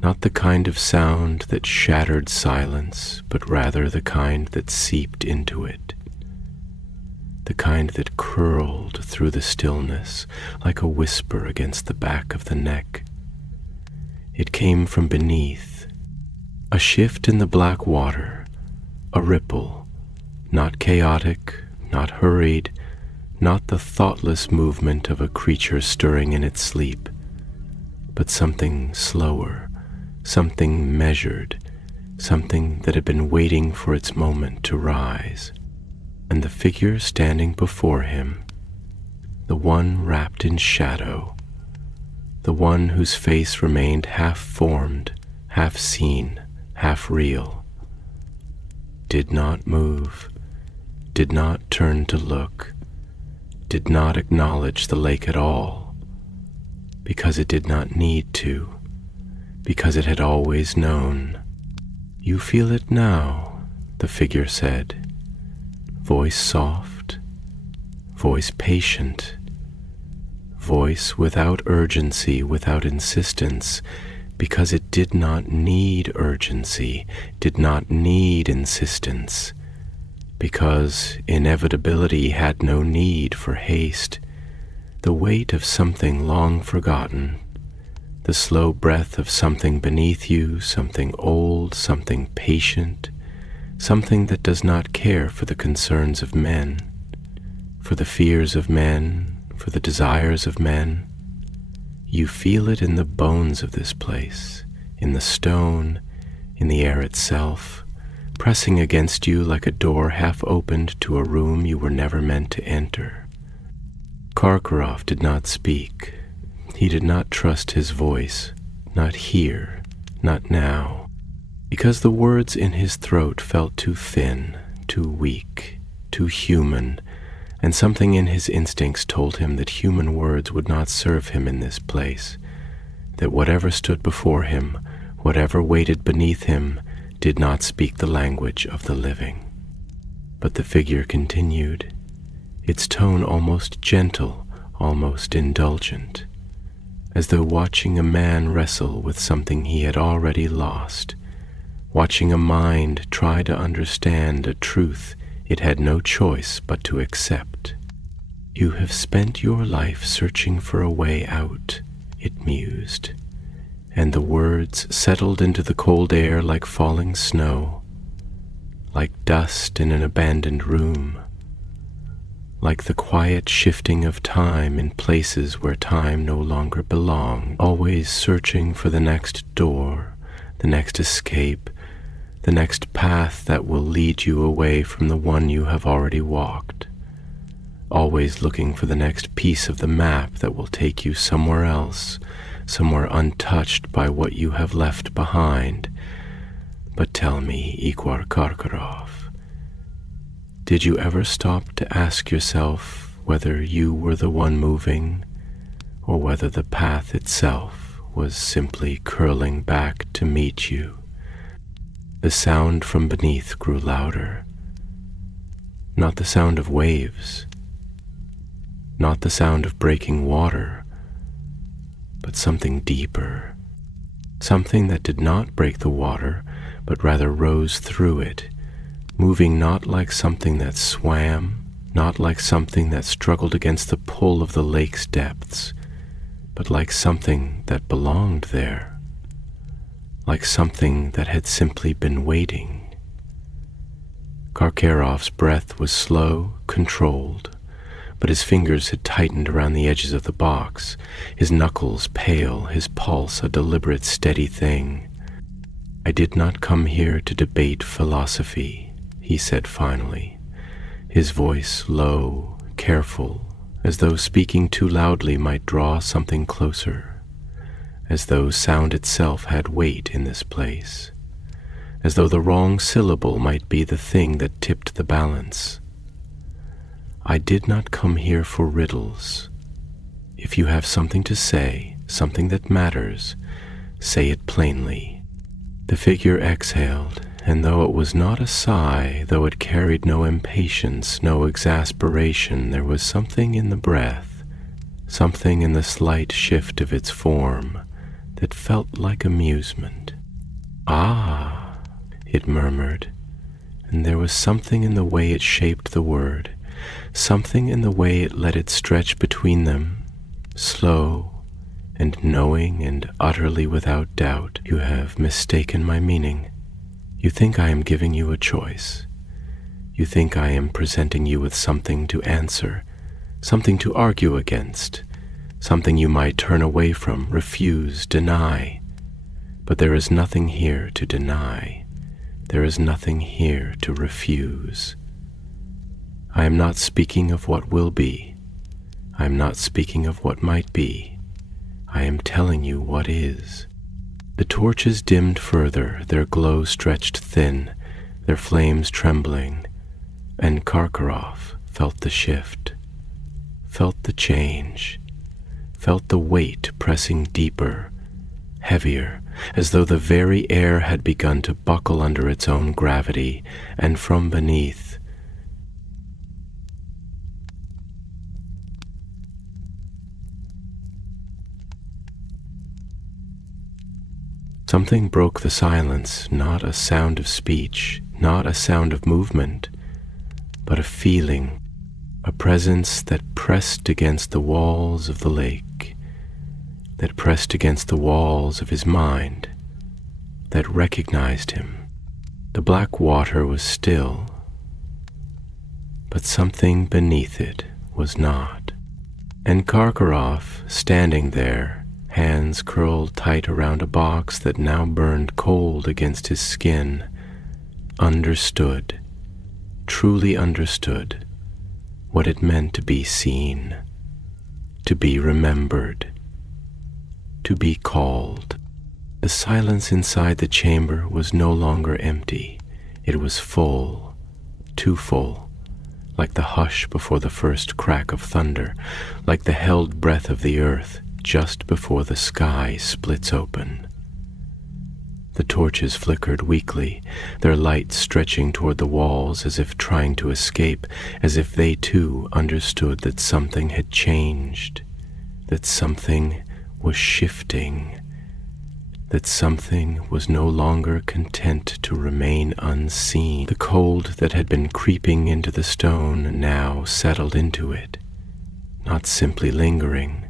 not the kind of sound that shattered silence, but rather the kind that seeped into it, the kind that curled through the stillness like a whisper against the back of the neck. It came from beneath, a shift in the black water, a ripple, not chaotic, not hurried, not the thoughtless movement of a creature stirring in its sleep, but something slower, something measured, something that had been waiting for its moment to rise. And the figure standing before him, the one wrapped in shadow, the one whose face remained half-formed, half-seen, half-real, did not move, did not turn to look, did not acknowledge the lake at all, because it did not need to, because it had always known. "You feel it now," the figure said, voice soft, voice patient, voice without urgency, without insistence, because it did not need urgency, did not need insistence, because inevitability had no need for haste. The weight of something long forgotten, the slow breath of something beneath you, something old, something patient, something that does not care for the concerns of men, for the fears of men, for the desires of men. You feel it in the bones of this place, in the stone, in the air itself, pressing against you like a door half opened to a room you were never meant to enter. Karkaroff did not speak. He did not trust his voice, not here, not now, because the words in his throat felt too thin, too weak, too human, and something in his instincts told him that human words would not serve him in this place, that whatever stood before him, whatever waited beneath him, did not speak the language of the living. But the figure continued, its tone almost gentle, almost indulgent, as though watching a man wrestle with something he had already lost, watching a mind try to understand a truth it had no choice but to accept. "You have spent your life searching for a way out," it mused, and the words settled into the cold air like falling snow, like dust in an abandoned room, like the quiet shifting of time in places where time no longer belonged, always searching for the next door, the next escape, the next path that will lead you away from the one you have already walked, always looking for the next piece of the map that will take you somewhere else, somewhere untouched by what you have left behind. But tell me, Igor Karkaroff, did you ever stop to ask yourself whether you were the one moving, or whether the path itself was simply curling back to meet you? The sound from beneath grew louder, not the sound of waves, not the sound of breaking water, but something deeper, something that did not break the water, but rather rose through it, moving not like something that swam, not like something that struggled against the pull of the lake's depths, but like something that belonged there, like something that had simply been waiting. Karkaroff's breath was slow, controlled, but his fingers had tightened around the edges of the box, his knuckles pale, his pulse a deliberate, steady thing. "I did not come here to debate philosophy," he said finally, his voice low, careful, as though speaking too loudly might draw something closer. as though sound itself had weight in this place, as though the wrong syllable might be the thing that tipped the balance. I did not come here for riddles. If you have something to say, something that matters, say it plainly. The figure exhaled, and though it was not a sigh, though it carried no impatience, no exasperation, there was something in the breath, something in the slight shift of its form, that felt like amusement. "Ah," it murmured, and there was something in the way it shaped the word, something in the way it let it stretch between them, slow and knowing and utterly without doubt. "You have mistaken my meaning. You think I am giving you a choice. You think I am presenting you with something to answer, something to argue against, something you might turn away from, refuse, deny. But there is nothing here to deny. There is nothing here to refuse. I am not speaking of what will be. I am not speaking of what might be. I am telling you what is." The torches dimmed further, their glow stretched thin, their flames trembling, and Karkaroff felt the shift, felt the change, felt the weight pressing deeper, heavier, as though the very air had begun to buckle under its own gravity, and from beneath, something broke the silence, not a sound of speech, not a sound of movement, but a feeling, a presence that pressed against the walls of the lake, that pressed against the walls of his mind, that recognized him. The black water was still, but something beneath it was not. And Karkaroff, standing there, hands curled tight around a box that now burned cold against his skin, understood, truly understood, what it meant to be seen, to be remembered, to be called. The silence inside the chamber was no longer empty. It was full, too full, like the hush before the first crack of thunder, like the held breath of the earth just before the sky splits open. The torches flickered weakly, their light stretching toward the walls as if trying to escape, as if they too understood that something had changed, that something was shifting, that something was no longer content to remain unseen. The cold that had been creeping into the stone now settled into it, not simply lingering,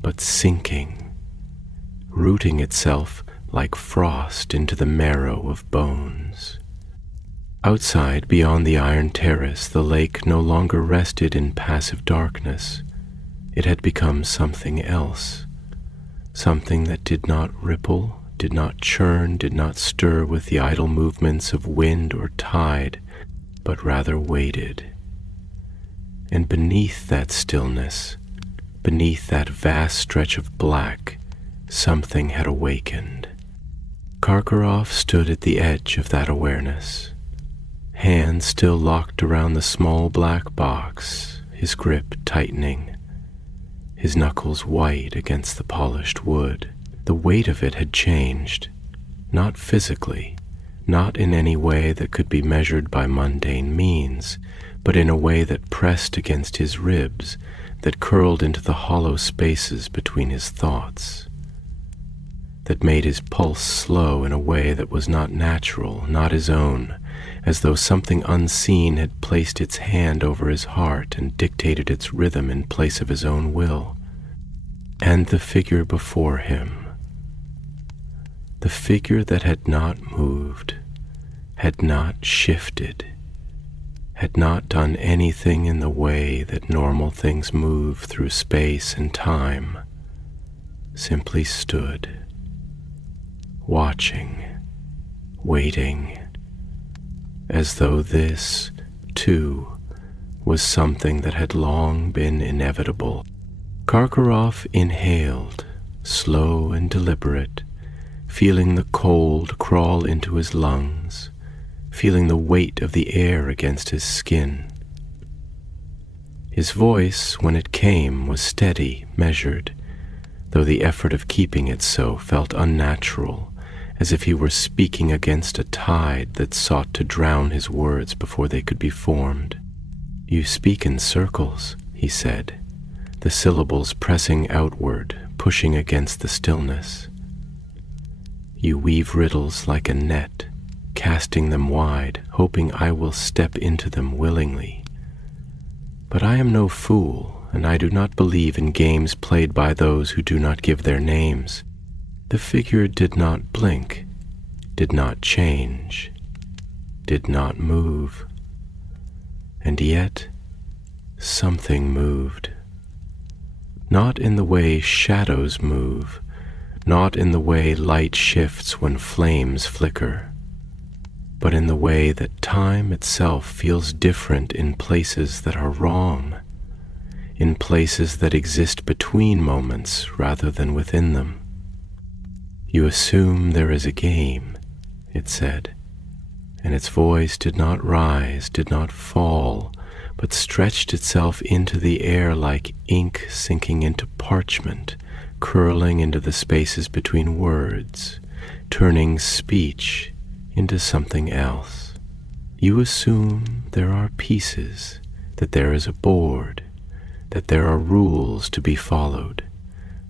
but sinking, rooting itself like frost into the marrow of bones. Outside, beyond the iron terrace, the lake no longer rested in passive darkness. It had become something else, something that did not ripple, did not churn, did not stir with the idle movements of wind or tide, but rather waited. And beneath that stillness, beneath that vast stretch of black, something had awakened. Karkaroff stood at the edge of that awareness, hands still locked around the small black box, his grip tightening, his knuckles white against the polished wood. The weight of it had changed, not physically, not in any way that could be measured by mundane means, but in a way that pressed against his ribs, that curled into the hollow spaces between his thoughts, that made his pulse slow in a way that was not natural, not his own, as though something unseen had placed its hand over his heart and dictated its rhythm in place of his own will. And the figure before him, the figure that had not moved, had not shifted, had not done anything in the way that normal things move through space and time, simply stood, watching, waiting, as though this, too, was something that had long been inevitable. Karkaroff inhaled, slow and deliberate, feeling the cold crawl into his lungs, feeling the weight of the air against his skin. His voice, when it came, was steady, measured, though the effort of keeping it so felt unnatural, as if he were speaking against a tide that sought to drown his words before they could be formed. "You speak in circles," he said, the syllables pressing outward, pushing against the stillness. "You weave riddles like a net, casting them wide, hoping I will step into them willingly. But I am no fool, and I do not believe in games played by those who do not give their names." The figure did not blink, did not change, did not move. And yet, something moved. Not in the way shadows move, not in the way light shifts when flames flicker, but in the way that time itself feels different in places that are wrong, in places that exist between moments rather than within them. "You assume there is a game," it said, and its voice did not rise, did not fall, but stretched itself into the air like ink sinking into parchment, curling into the spaces between words, turning speech into something else. "You assume there are pieces, that there is a board, that there are rules to be followed.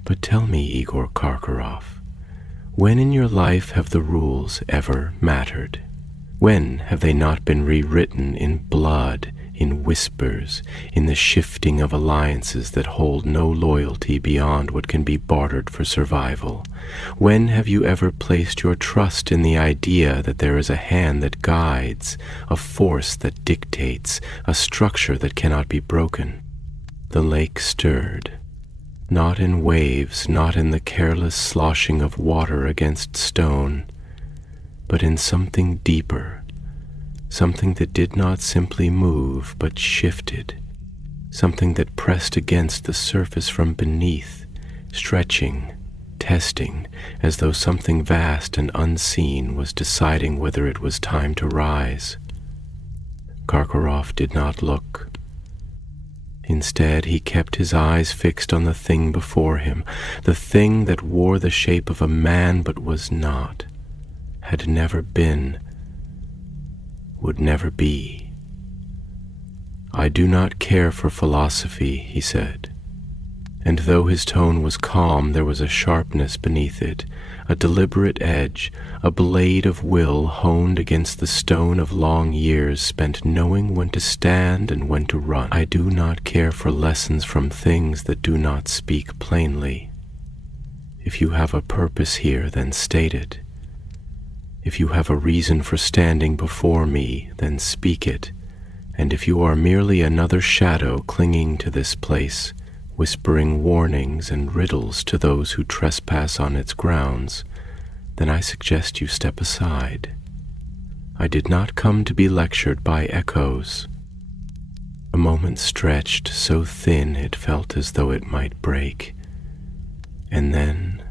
But tell me, Igor Karkaroff, when in your life have the rules ever mattered? When have they not been rewritten in blood, in whispers, in the shifting of alliances that hold no loyalty beyond what can be bartered for survival? When have you ever placed your trust in the idea that there is a hand that guides, a force that dictates, a structure that cannot be broken?" The lake stirred, not in waves, not in the careless sloshing of water against stone, but in something deeper, something that did not simply move but shifted, something that pressed against the surface from beneath, stretching, testing, as though something vast and unseen was deciding whether it was time to rise. Karkaroff did not look. Instead, he kept his eyes fixed on the thing before him, the thing that wore the shape of a man but was not, had never been, would never be. "I do not care for philosophy," he said, and though his tone was calm, there was a sharpness beneath it, a deliberate edge, a blade of will honed against the stone of long years spent knowing when to stand and when to run. "I do not care for lessons from things that do not speak plainly. If you have a purpose here, then state it. If you have a reason for standing before me, then speak it, and if you are merely another shadow clinging to this place, whispering warnings and riddles to those who trespass on its grounds, then I suggest you step aside. I did not come to be lectured by echoes." A moment stretched so thin it felt as though it might break, and then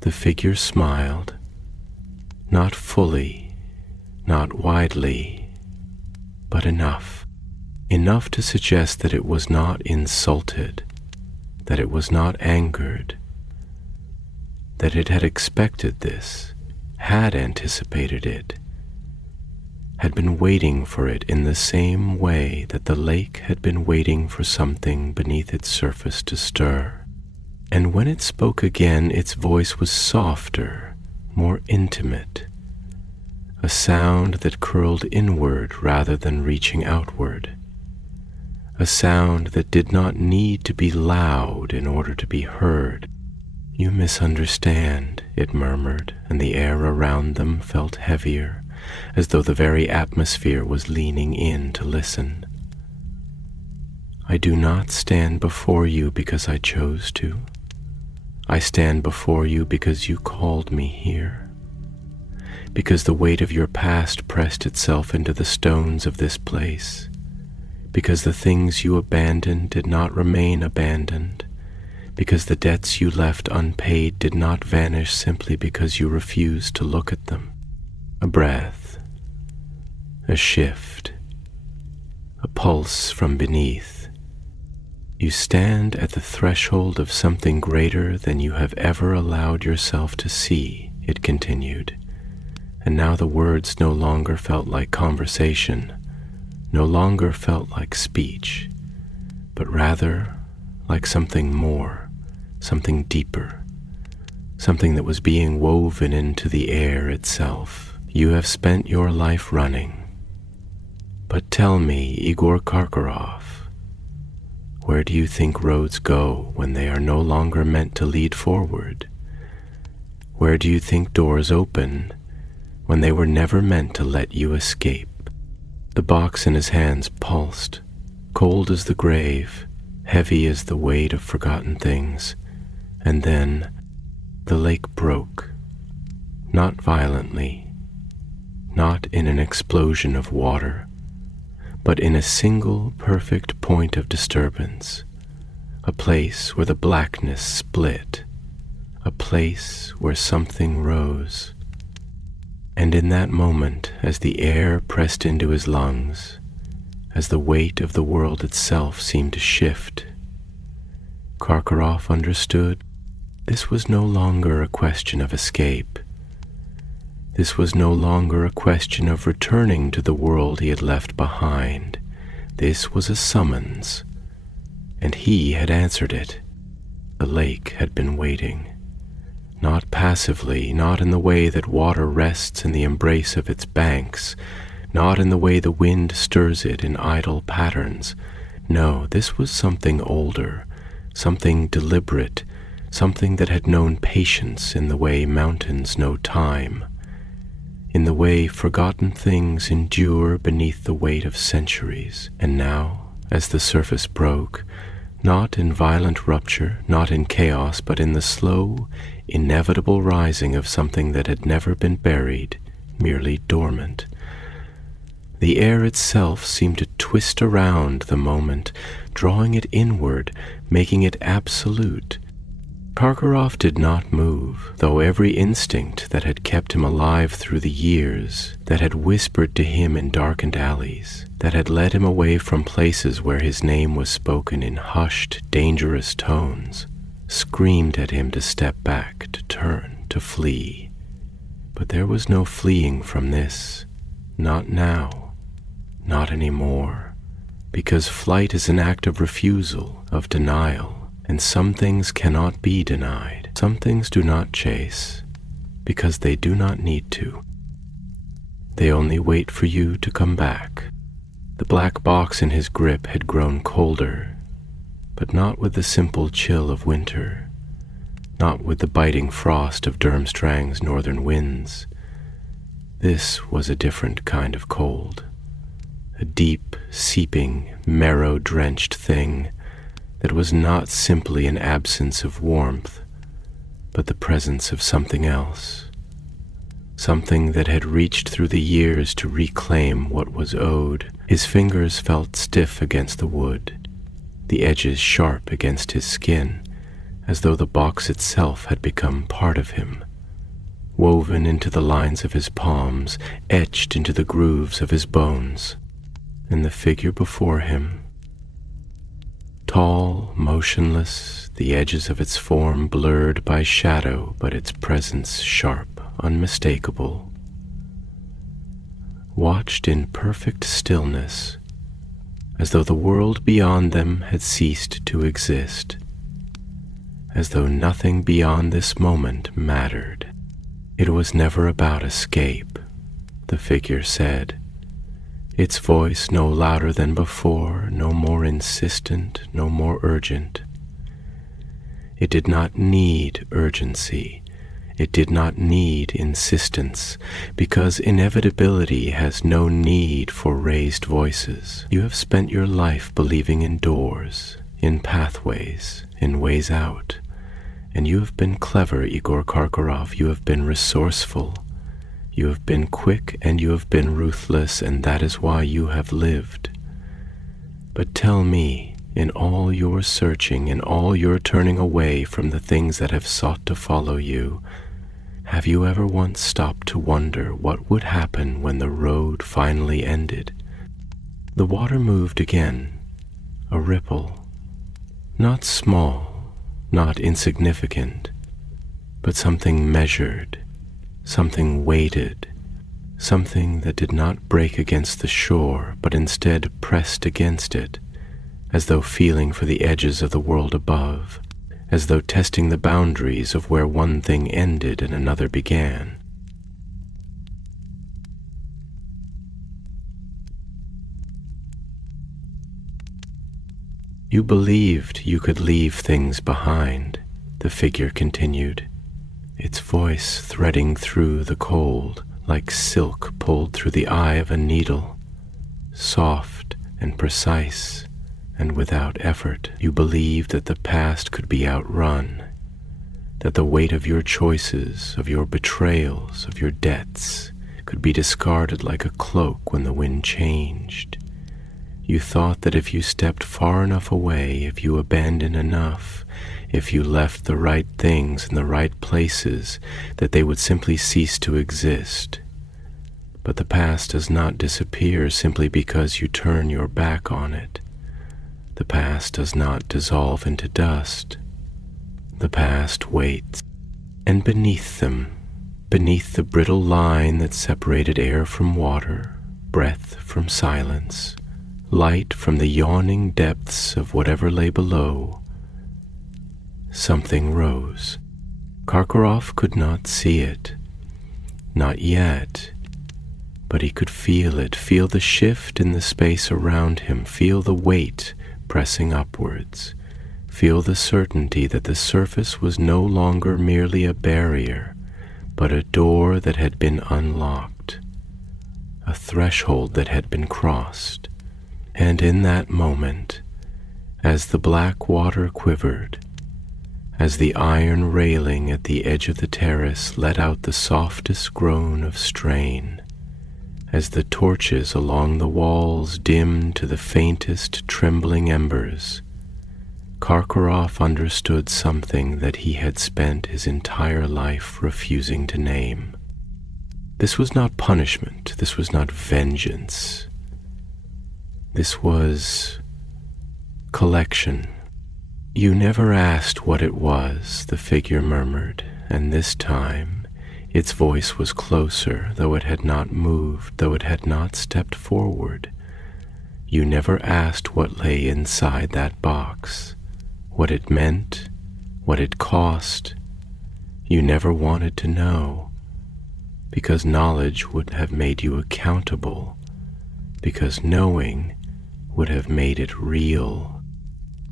the figure smiled, not fully, not widely, but enough to suggest that it was not insulted, that it was not angered, that it had expected this, had anticipated it, had been waiting for it in the same way that the lake had been waiting for something beneath its surface to stir. And when it spoke again, its voice was softer, more intimate, a sound that curled inward rather than reaching outward, a sound that did not need to be loud in order to be heard. "You misunderstand," it murmured, and the air around them felt heavier, as though the very atmosphere was leaning in to listen. "I do not stand before you because I chose to. I stand before you because you called me here, because the weight of your past pressed itself into the stones of this place, because the things you abandoned did not remain abandoned, because the debts you left unpaid did not vanish simply because you refused to look at them. A breath, a shift, a pulse from beneath. You stand at the threshold of something greater than you have ever allowed yourself to see, it continued. And now the words no longer felt like conversation, no longer felt like speech, but rather like something more, something deeper, something that was being woven into the air itself. You have spent your life running. But tell me, Igor Karkaroff, where do you think roads go when they are no longer meant to lead forward? Where do you think doors open when they were never meant to let you escape? The box in his hands pulsed, cold as the grave, heavy as the weight of forgotten things, and then the lake broke, not violently, not in an explosion of water, but in a single perfect point of disturbance, a place where the blackness split, a place where something rose. And in that moment, as the air pressed into his lungs, as the weight of the world itself seemed to shift, Karkaroff understood this was no longer a question of escape. This was no longer a question of returning to the world he had left behind. This was a summons, and he had answered it. The lake had been waiting. Not passively, not in the way that water rests in the embrace of its banks, not in the way the wind stirs it in idle patterns. No, this was something older, something deliberate, something that had known patience in the way mountains know time, in the way forgotten things endure beneath the weight of centuries. And now, as the surface broke, not in violent rupture, not in chaos, but in the slow, inevitable rising of something that had never been buried, merely dormant. The air itself seemed to twist around the moment, drawing it inward, making it absolute. Karkaroff did not move, though every instinct that had kept him alive through the years, that had whispered to him in darkened alleys, that had led him away from places where his name was spoken in hushed, dangerous tones, screamed at him to step back, to turn, to flee. But there was no fleeing from this, not now, not anymore, because flight is an act of refusal, of denial, and some things cannot be denied. Some things do not chase, because they do not need to. They only wait for you to come back. The black box in his grip had grown colder, but not with the simple chill of winter, not with the biting frost of Durmstrang's northern winds. This was a different kind of cold, a deep, seeping, marrow-drenched thing that was not simply an absence of warmth, but the presence of something else, something that had reached through the years to reclaim what was owed. His fingers felt stiff against the wood, the edges sharp against his skin, as though the box itself had become part of him, woven into the lines of his palms, etched into the grooves of his bones. And the figure before him, tall, motionless, the edges of its form blurred by shadow, but its presence sharp, unmistakable, watched in perfect stillness, as though the world beyond them had ceased to exist, as though nothing beyond this moment mattered. It was never about escape, the figure said, its voice no louder than before, no more insistent, no more urgent. It did not need urgency. It did not need insistence, because inevitability has no need for raised voices. You have spent your life believing in doors, in pathways, in ways out, and you have been clever, Igor Karkaroff. You have been resourceful. You have been quick and you have been ruthless, and that is why you have lived. But tell me, in all your searching, in all your turning away from the things that have sought to follow you, have you ever once stopped to wonder what would happen when the road finally ended? The water moved again, a ripple, not small, not insignificant, but something measured, something weighted, something that did not break against the shore, but instead pressed against it, as though feeling for the edges of the world above, as though testing the boundaries of where one thing ended and another began. You believed you could leave things behind, the figure continued, its voice threading through the cold like silk pulled through the eye of a needle, soft and precise and without effort. You believed that the past could be outrun, that the weight of your choices, of your betrayals, of your debts, could be discarded like a cloak when the wind changed. You thought that if you stepped far enough away, if you abandoned enough, if you left the right things in the right places, that they would simply cease to exist. But the past does not disappear simply because you turn your back on it. The past does not dissolve into dust. The past waits. And beneath them, beneath the brittle line that separated air from water, breath from silence, light from the yawning depths of whatever lay below, something rose. Karkaroff could not see it, not yet, but he could feel it, feel the shift in the space around him, feel the weight pressing upwards, feel the certainty that the surface was no longer merely a barrier, but a door that had been unlocked, a threshold that had been crossed. And in that moment, as the black water quivered, as the iron railing at the edge of the terrace let out the softest groan of strain, as the torches along the walls dimmed to the faintest trembling embers, Karkaroff understood something that he had spent his entire life refusing to name. This was not punishment, this was not vengeance. This was collection. You never asked what it was, the figure murmured, and this time its voice was closer, though it had not moved, though it had not stepped forward. You never asked what lay inside that box, what it meant, what it cost. You never wanted to know, because knowledge would have made you accountable, because knowing would have made it real.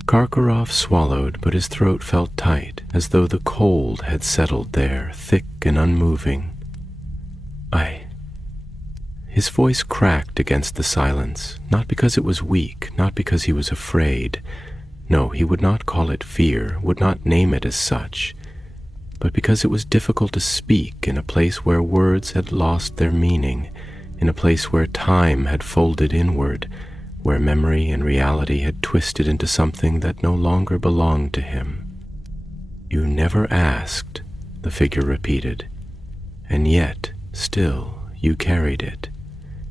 Karkaroff swallowed, but his throat felt tight, as though the cold had settled there, thick and unmoving. His voice cracked against the silence, not because it was weak, not because he was afraid. No, he would not call it fear, would not name it as such, but because it was difficult to speak in a place where words had lost their meaning, in a place where time had folded inward, where memory and reality had twisted into something that no longer belonged to him. You never asked, the figure repeated, and yet, still, you carried it.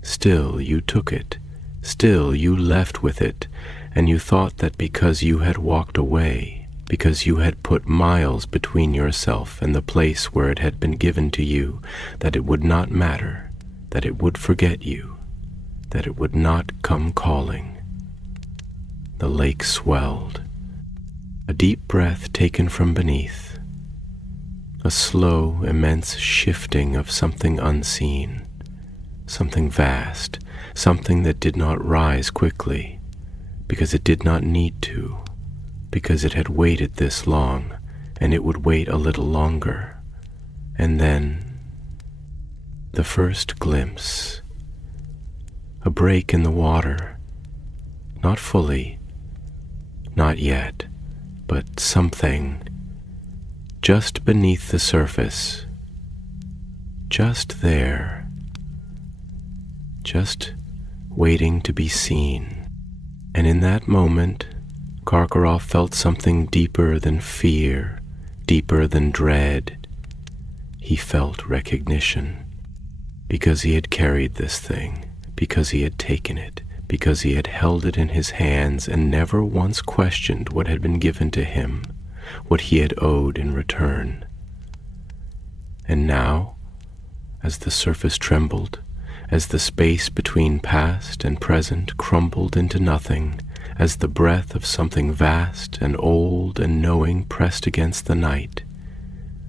Still, you took it. Still, you left with it, and you thought that because you had walked away, because you had put miles between yourself and the place where it had been given to you, that it would not matter, that it would forget you, that it would not come calling. The lake swelled. A deep breath taken from beneath. A slow, immense shifting of something unseen, something vast, something that did not rise quickly, because it did not need to, because it had waited this long, and it would wait a little longer. And then, the first glimpse. A break in the water, not fully, not yet, but something just beneath the surface, just there, just waiting to be seen. And in that moment, Karkaroff felt something deeper than fear, deeper than dread. He felt recognition, because he had carried this thing, because he had taken it, because he had held it in his hands and never once questioned what had been given to him, what he had owed in return. And now, as the surface trembled, as the space between past and present crumbled into nothing, as the breath of something vast and old and knowing pressed against the night,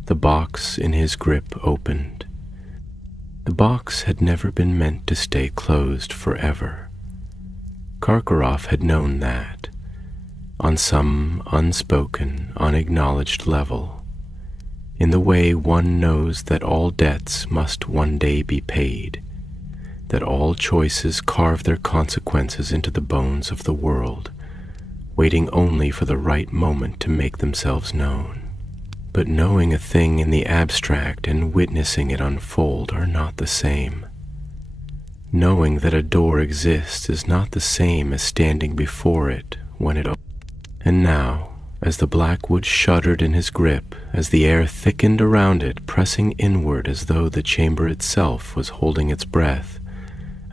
the box in his grip opened. The box had never been meant to stay closed forever. Karkaroff had known that, on some unspoken, unacknowledged level, in the way one knows that all debts must one day be paid, that all choices carve their consequences into the bones of the world, waiting only for the right moment to make themselves known. But knowing a thing in the abstract and witnessing it unfold are not the same. Knowing that a door exists is not the same as standing before it when it opens. And now, as the black wood shuddered in his grip, as the air thickened around it, pressing inward as though the chamber itself was holding its breath,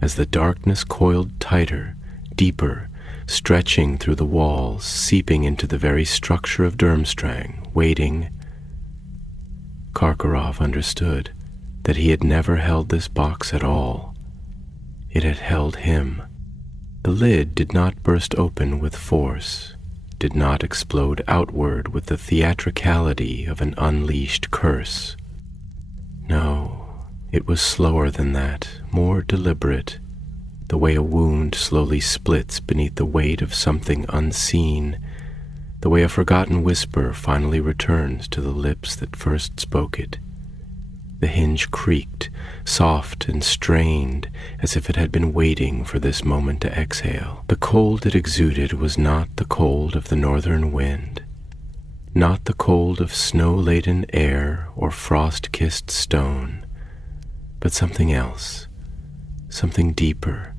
as the darkness coiled tighter, deeper, stretching through the walls, seeping into the very structure of Durmstrang, waiting, Karkaroff understood that he had never held this box at all. It had held him. The lid did not burst open with force, did not explode outward with the theatricality of an unleashed curse. No, it was slower than that, more deliberate, the way a wound slowly splits beneath the weight of something unseen, the way a forgotten whisper finally returns to the lips that first spoke it. The hinge creaked, soft and strained, as if it had been waiting for this moment to exhale. The cold it exuded was not the cold of the northern wind, not the cold of snow-laden air or frost-kissed stone, but something else, something deeper,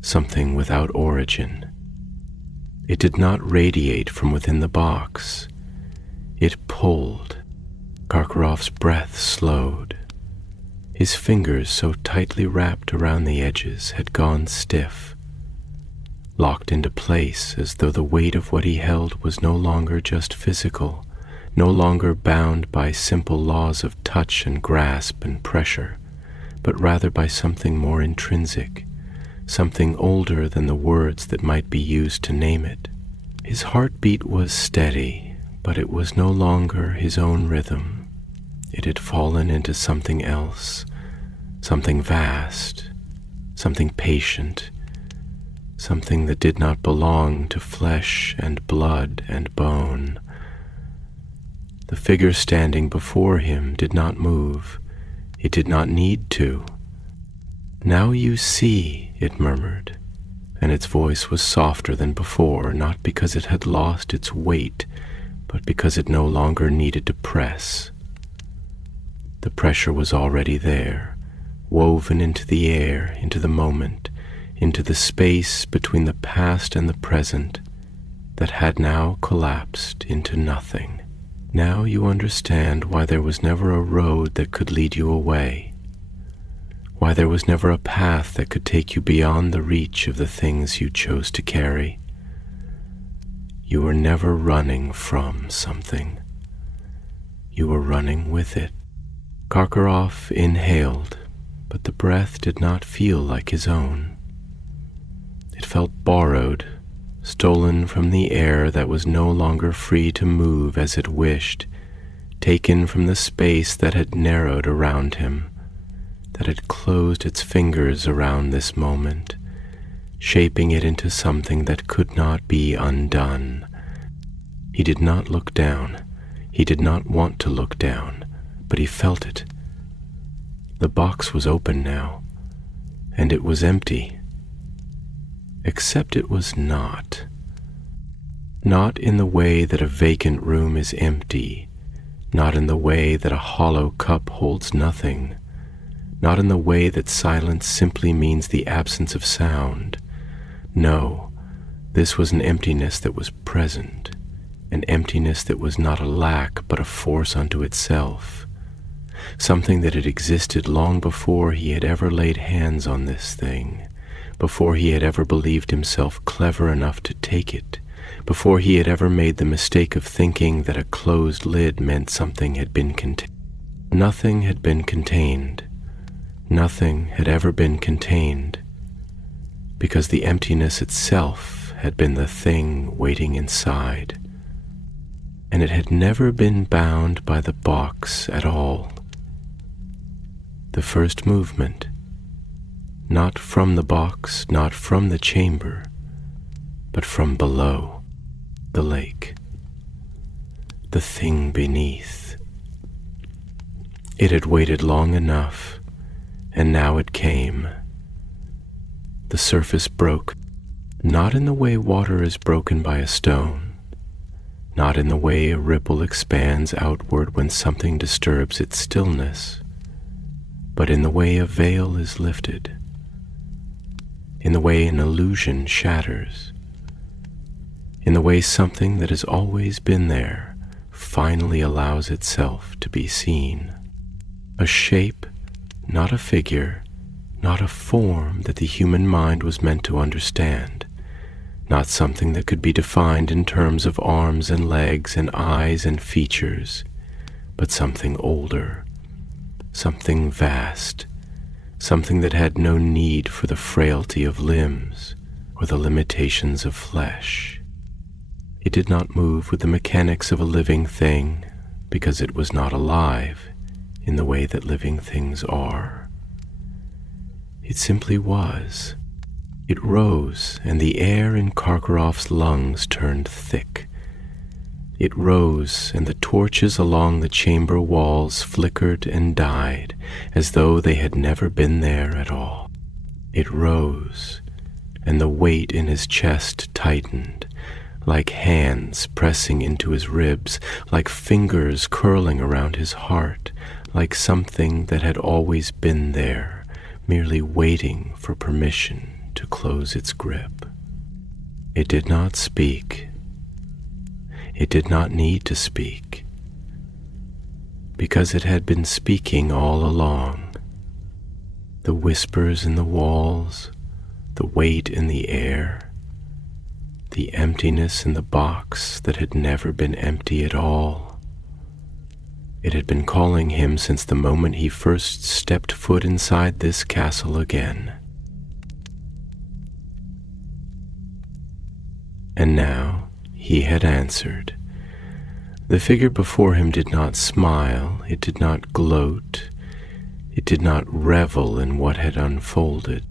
something without origin. It did not radiate from within the box. It pulled. Karkaroff's breath slowed. His fingers, so tightly wrapped around the edges, had gone stiff, locked into place as though the weight of what he held was no longer just physical, no longer bound by simple laws of touch and grasp and pressure, but rather by something more intrinsic, something older than the words that might be used to name it. His heartbeat was steady, but it was no longer his own rhythm. It had fallen into something else, something vast, something patient, something that did not belong to flesh and blood and bone. The figure standing before him did not move. It did not need to. "Now you see," it murmured, and its voice was softer than before, not because it had lost its weight, but because it no longer needed to press. The pressure was already there, woven into the air, into the moment, into the space between the past and the present, that had now collapsed into nothing. Now you understand why there was never a road that could lead you away, why there was never a path that could take you beyond the reach of the things you chose to carry. You were never running from something. You were running with it. Karkaroff inhaled, but the breath did not feel like his own. It felt borrowed, stolen from the air that was no longer free to move as it wished, taken from the space that had narrowed around him, that had closed its fingers around this moment, shaping it into something that could not be undone. He did not look down. He did not want to look down, but he felt it. The box was open now, and it was empty. Except it was not. Not in the way that a vacant room is empty, not in the way that a hollow cup holds nothing, not in the way that silence simply means the absence of sound. No, This was an emptiness that was present, an emptiness that was not a lack but a force unto itself, something that had existed long before he had ever laid hands on this thing, before he had ever believed himself clever enough to take it, before he had ever made the mistake of thinking that a closed lid meant something had been contained. Nothing had been contained. Nothing had ever been contained, because the emptiness itself had been the thing waiting inside, and it had never been bound by the box at all. The first movement, not from the box, not from the chamber, but from below, the lake, the thing beneath. It had waited long enough, and now it came. The surface broke, not in the way water is broken by a stone, not in the way a ripple expands outward when something disturbs its stillness, but in the way a veil is lifted, in the way an illusion shatters, in the way something that has always been there finally allows itself to be seen. A shape, not a figure, not a form that the human mind was meant to understand, not something that could be defined in terms of arms and legs and eyes and features, but something older, something vast, something that had no need for the frailty of limbs or the limitations of flesh. It did not move with the mechanics of a living thing because it was not alive in the way that living things are. It simply was. It rose, and the air in Karkaroff's lungs turned thick. It rose, and the torches along the chamber walls flickered and died as though they had never been there at all. It rose, and the weight in his chest tightened, like hands pressing into his ribs, like fingers curling around his heart, like something that had always been there, merely waiting for permission to close its grip. It did not speak. It did not need to speak, because it had been speaking all along. The whispers in the walls, the weight in the air, the emptiness in the box that had never been empty at all. It had been calling him since the moment he first stepped foot inside this castle again. And now he had answered. The figure before him did not smile, it did not gloat, it did not revel in what had unfolded,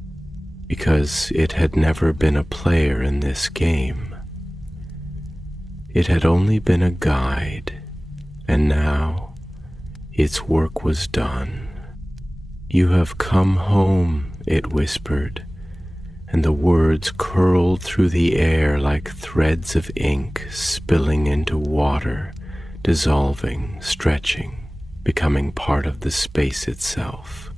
because it had never been a player in this game. It had only been a guide, and now its work was done. "You have come home," it whispered, and the words curled through the air like threads of ink spilling into water, dissolving, stretching, becoming part of the space itself.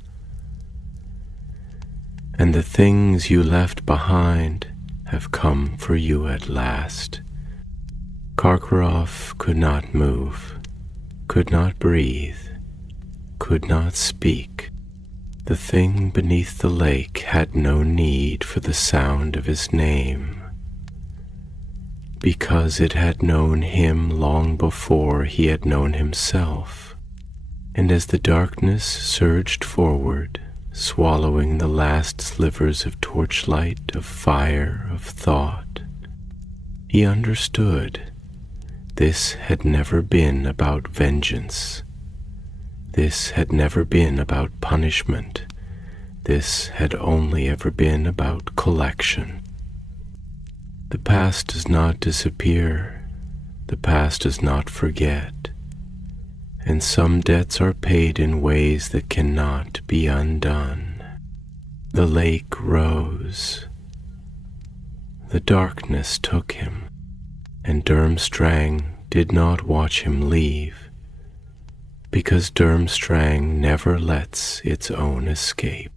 "And the things you left behind have come for you at last." Karkaroff could not move, could not breathe, could not speak. The thing beneath the lake had no need for the sound of his name, because it had known him long before he had known himself. And as the darkness surged forward, swallowing the last slivers of torchlight, of fire, of thought, he understood this had never been about vengeance. This had never been about punishment. This had only ever been about collection. The past does not disappear. The past does not forget. And some debts are paid in ways that cannot be undone. The lake rose. The darkness took him, and Durmstrang did not watch him leave, because Durmstrang never lets its own escape.